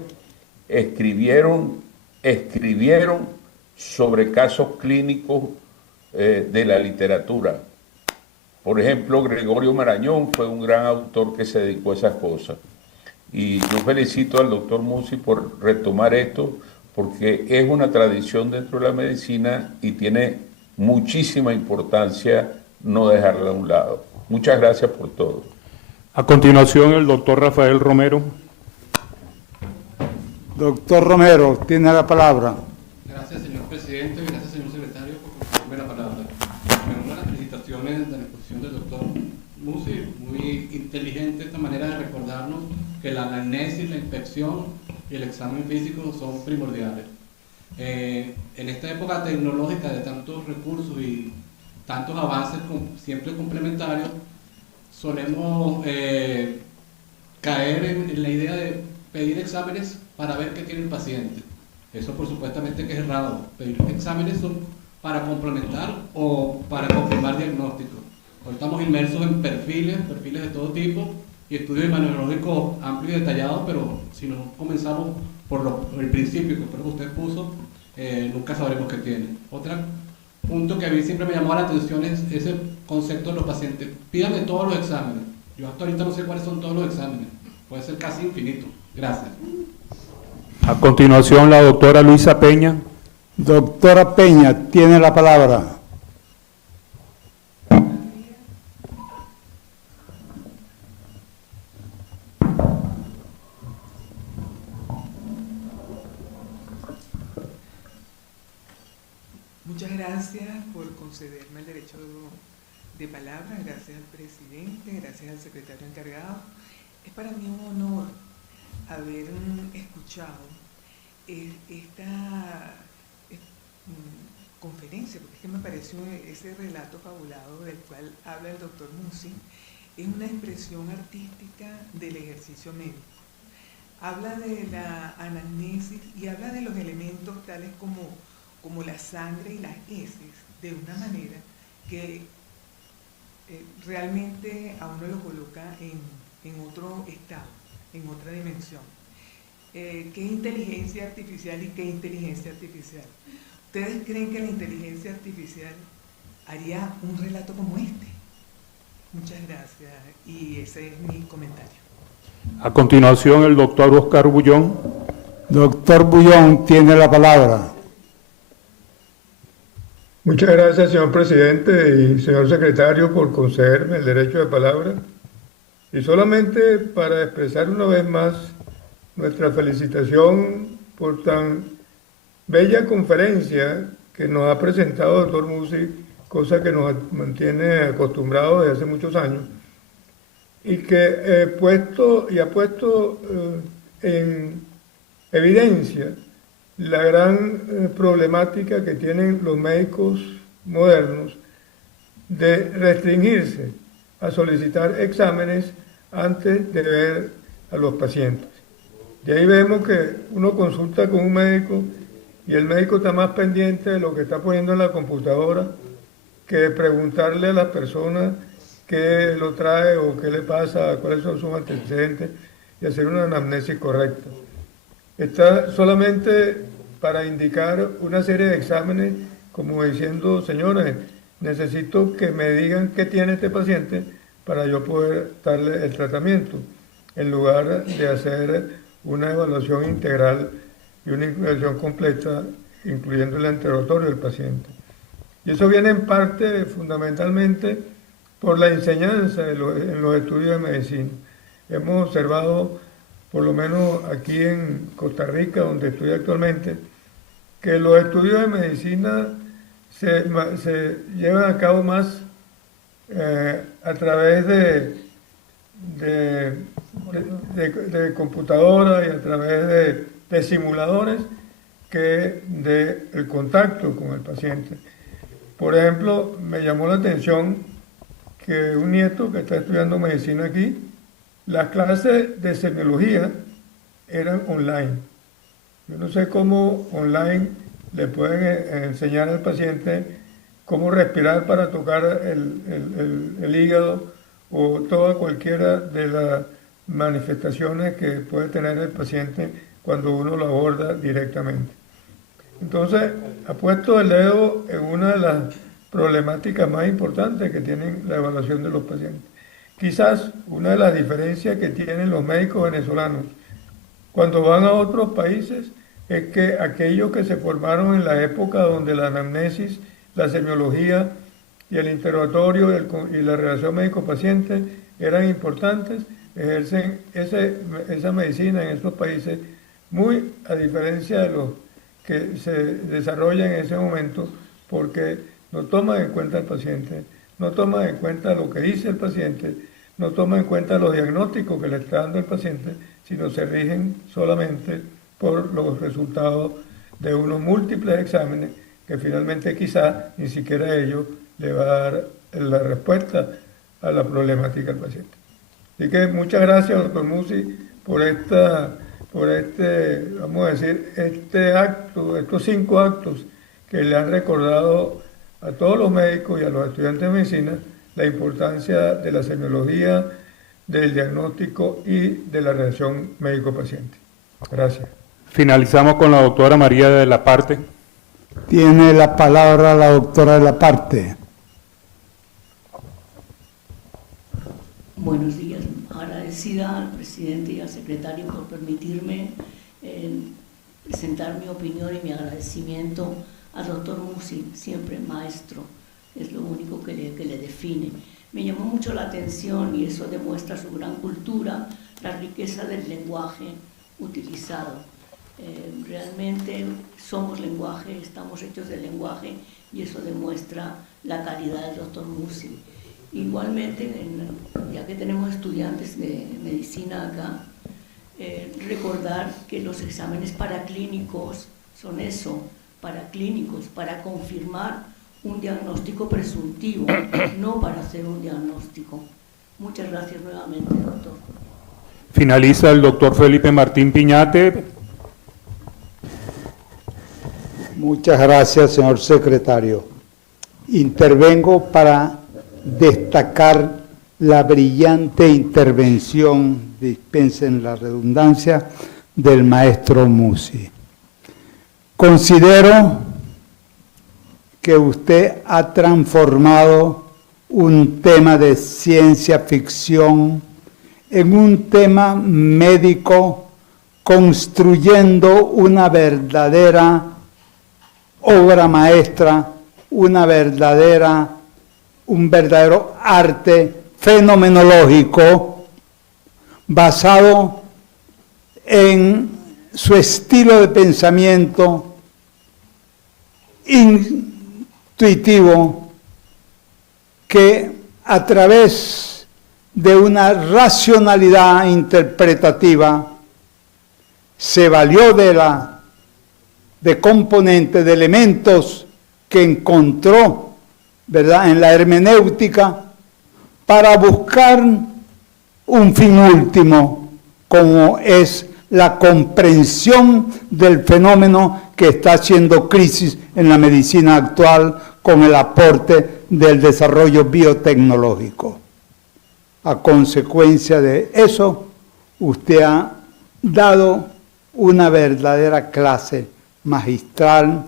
escribieron sobre casos clínicos de la literatura. Por ejemplo, Gregorio Marañón fue un gran autor que se dedicó a esas cosas. Y yo felicito al doctor Musi por retomar esto, porque es una tradición dentro de la medicina y tiene muchísima importancia no dejarla a un lado. Muchas gracias por todo. A continuación, el doctor Rafael Romero. Doctor Romero, tiene la palabra. Gracias, señor presidente, y gracias, señor secretario, por concederme la palabra. Me uno a las felicitaciones de la exposición del doctor Musi, muy inteligente esta manera de recordarnos que la anamnesis, la inspección y el examen físico son primordiales. En esta época tecnológica de tantos recursos y tantos avances siempre complementarios, solemos caer en la idea de pedir exámenes para ver qué tiene el paciente. Eso por supuestamente que es errado. Pedir exámenes son para complementar o para confirmar diagnósticos. Hoy estamos inmersos en perfiles de todo tipo y estudios imageneológicos amplios y detallados, pero si no comenzamos por el principio que creo que usted puso, nunca sabremos qué tiene. Otro punto que a mí siempre me llamó la atención es ese concepto de los pacientes. Pídame todos los exámenes. Yo hasta ahorita no sé cuáles son todos los exámenes. Puede ser casi infinito. Gracias. A continuación, la doctora Luisa Peña. Doctora Peña, tiene la palabra. Muchas gracias por concederme el derecho de palabra, gracias al presidente, gracias al secretario encargado. Es para mí un honor haber escuchado esta conferencia, porque es que me pareció ese relato fabulado del cual habla el doctor Musi, es una expresión artística del ejercicio médico. Habla de la anamnesis y habla de los elementos tales como la sangre y las heces, de una manera que realmente a uno lo coloca en otro estado, en otra dimensión. ¿Qué inteligencia artificial y qué inteligencia artificial? ¿Ustedes creen que la inteligencia artificial haría un relato como este? Muchas gracias y ese es mi comentario. A continuación, el doctor Oscar Bullón. Doctor Bullón, tiene la palabra. Muchas gracias, señor presidente y señor secretario, por concederme el derecho de palabra. Y solamente para expresar una vez más nuestra felicitación por tan bella conferencia que nos ha presentado el doctor Musi, cosa que nos mantiene acostumbrados desde hace muchos años, y que ha puesto en evidencia la gran problemática que tienen los médicos modernos de restringirse a solicitar exámenes antes de ver a los pacientes. De ahí vemos que uno consulta con un médico y el médico está más pendiente de lo que está poniendo en la computadora que preguntarle a las personas qué lo trae o qué le pasa, cuáles son sus antecedentes y hacer una anamnesis correcta. Está solamente para indicar una serie de exámenes, como diciendo, señores, necesito que me digan qué tiene este paciente para yo poder darle el tratamiento, en lugar de hacer una evaluación integral y una evaluación completa, incluyendo el interrogatorio del paciente. Y eso viene en parte, fundamentalmente, por la enseñanza en los estudios de medicina. Hemos observado, por lo menos aquí en Costa Rica, donde estoy actualmente, que los estudios de medicina se llevan a cabo más a través de computadoras y a través de simuladores que del contacto con el paciente. Por ejemplo, me llamó la atención que un nieto que está estudiando medicina aquí, las clases de semiología eran online. Yo no sé cómo online le pueden enseñar al paciente cómo respirar para tocar el hígado o toda cualquiera de las manifestaciones que puede tener el paciente cuando uno lo aborda directamente. Entonces, ha puesto el dedo en una de las problemáticas más importantes que tienen la evaluación de los pacientes. Quizás una de las diferencias que tienen los médicos venezolanos cuando van a otros países es que aquellos que se formaron en la época donde la anamnesis, la semiología y el interrogatorio y la relación médico-paciente eran importantes, ejercen esa medicina en estos países muy a diferencia de los que se desarrollan en ese momento, porque no toman en cuenta al paciente, no toman en cuenta lo que dice el paciente, no toman en cuenta los diagnósticos que le está dando el paciente, sino se rigen solamente por los resultados de unos múltiples exámenes que finalmente quizá ni siquiera ellos le va a dar la respuesta a la problemática del paciente. Así que muchas gracias, doctor Musi, por vamos a decir, este acto, estos 5 actos que le han recordado a todos los médicos y a los estudiantes de medicina la importancia de la semiología, del diagnóstico y de la relación médico-paciente. Gracias. Finalizamos con la doctora María de la Parte. Tiene la palabra la doctora de la Parte. Buenos días. Agradecida al presidente y al secretario por permitirme presentar mi opinión y mi agradecimiento al doctor Musi, siempre maestro, es lo único que le define. Me llamó mucho la atención y eso demuestra su gran cultura, la riqueza del lenguaje utilizado. Realmente somos lenguaje, estamos hechos de lenguaje y eso demuestra la calidad del doctor Musi. Igualmente, ya que tenemos estudiantes de medicina acá, recordar que los exámenes paraclínicos son eso, paraclínicos, para confirmar un diagnóstico presuntivo, no para hacer un diagnóstico. Muchas gracias nuevamente, doctor. Finaliza el doctor Felipe Martín Piñate. Muchas gracias, señor secretario. Intervengo para destacar la brillante intervención, dispensen la redundancia, del maestro Musi. Considero que usted ha transformado un tema de ciencia ficción en un tema médico, construyendo una verdadera obra maestra, un verdadero arte fenomenológico basado en su estilo de pensamiento intuitivo que a través de una racionalidad interpretativa se valió de componentes, de elementos que encontró, ¿verdad?, en la hermenéutica para buscar un fin último, como es la comprensión del fenómeno que está haciendo crisis en la medicina actual, con el aporte del desarrollo biotecnológico. A consecuencia de eso, usted ha dado una verdadera clase magistral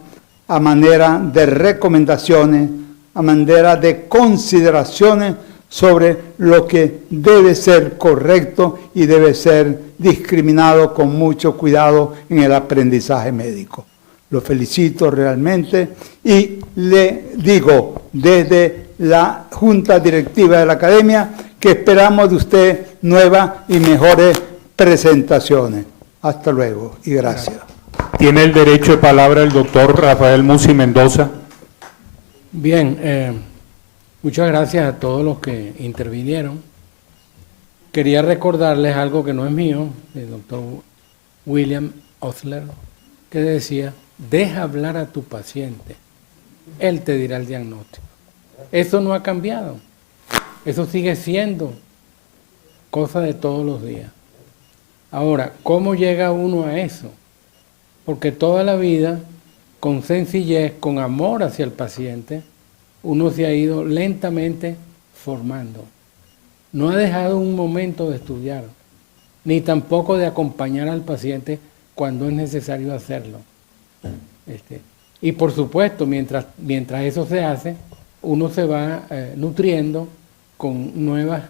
a manera de recomendaciones, a manera de consideraciones sobre lo que debe ser correcto y debe ser discriminado con mucho cuidado en el aprendizaje médico. Lo felicito realmente y le digo desde la Junta Directiva de la Academia que esperamos de usted nuevas y mejores presentaciones. Hasta luego y gracias. Tiene el derecho de palabra el doctor Rafael Musi Mendoza. Bien, muchas gracias a todos los que intervinieron. Quería recordarles algo que no es mío, el doctor William Osler, que decía: deja hablar a tu paciente, él te dirá el diagnóstico. Eso no ha cambiado, eso sigue siendo cosa de todos los días. Ahora, ¿cómo llega uno a eso? Porque toda la vida, con sencillez, con amor hacia el paciente, uno se ha ido lentamente formando. No ha dejado un momento de estudiar, ni tampoco de acompañar al paciente cuando es necesario hacerlo. Y por supuesto, mientras eso se hace, uno se va nutriendo con nuevas,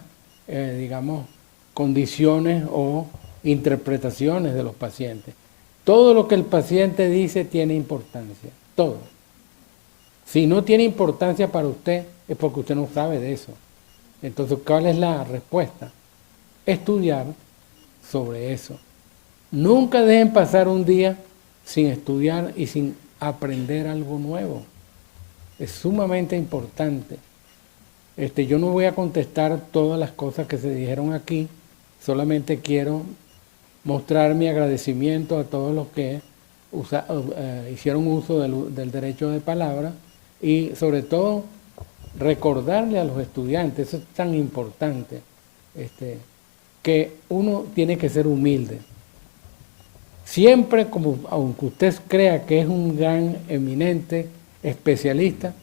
digamos, condiciones o interpretaciones de los pacientes. Todo lo que el paciente dice tiene importancia, todo. Si no tiene importancia para usted, es porque usted no sabe de eso. Entonces, ¿cuál es la respuesta? Estudiar sobre eso. Nunca dejen pasar un día sin estudiar y sin aprender algo nuevo. Es sumamente importante. Yo no voy a contestar todas las cosas que se dijeron aquí, solamente quiero mostrar mi agradecimiento a todos los que hicieron uso del derecho de palabra y sobre todo recordarle a los estudiantes, eso es tan importante, que uno tiene que ser humilde. Siempre, aunque usted crea que es un gran, eminente especialista,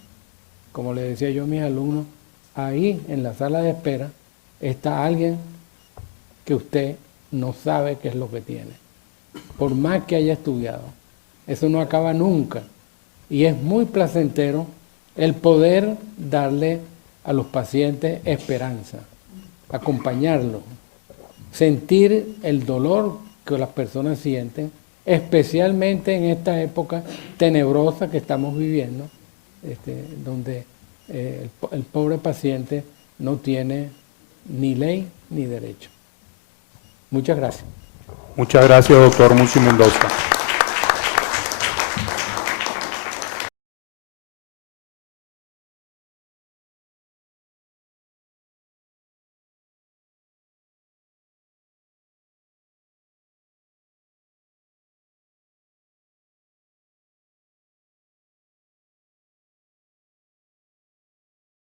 como le decía yo a mis alumnos, ahí en la sala de espera está alguien que usted no sabe qué es lo que tiene, por más que haya estudiado. Eso no acaba nunca. Y es muy placentero el poder darle a los pacientes esperanza, acompañarlos, sentir el dolor que las personas sienten, especialmente en esta época tenebrosa que estamos viviendo, donde el pobre paciente no tiene ni ley ni derecho. Muchas gracias. Muchas gracias, doctor Musi Mendoza.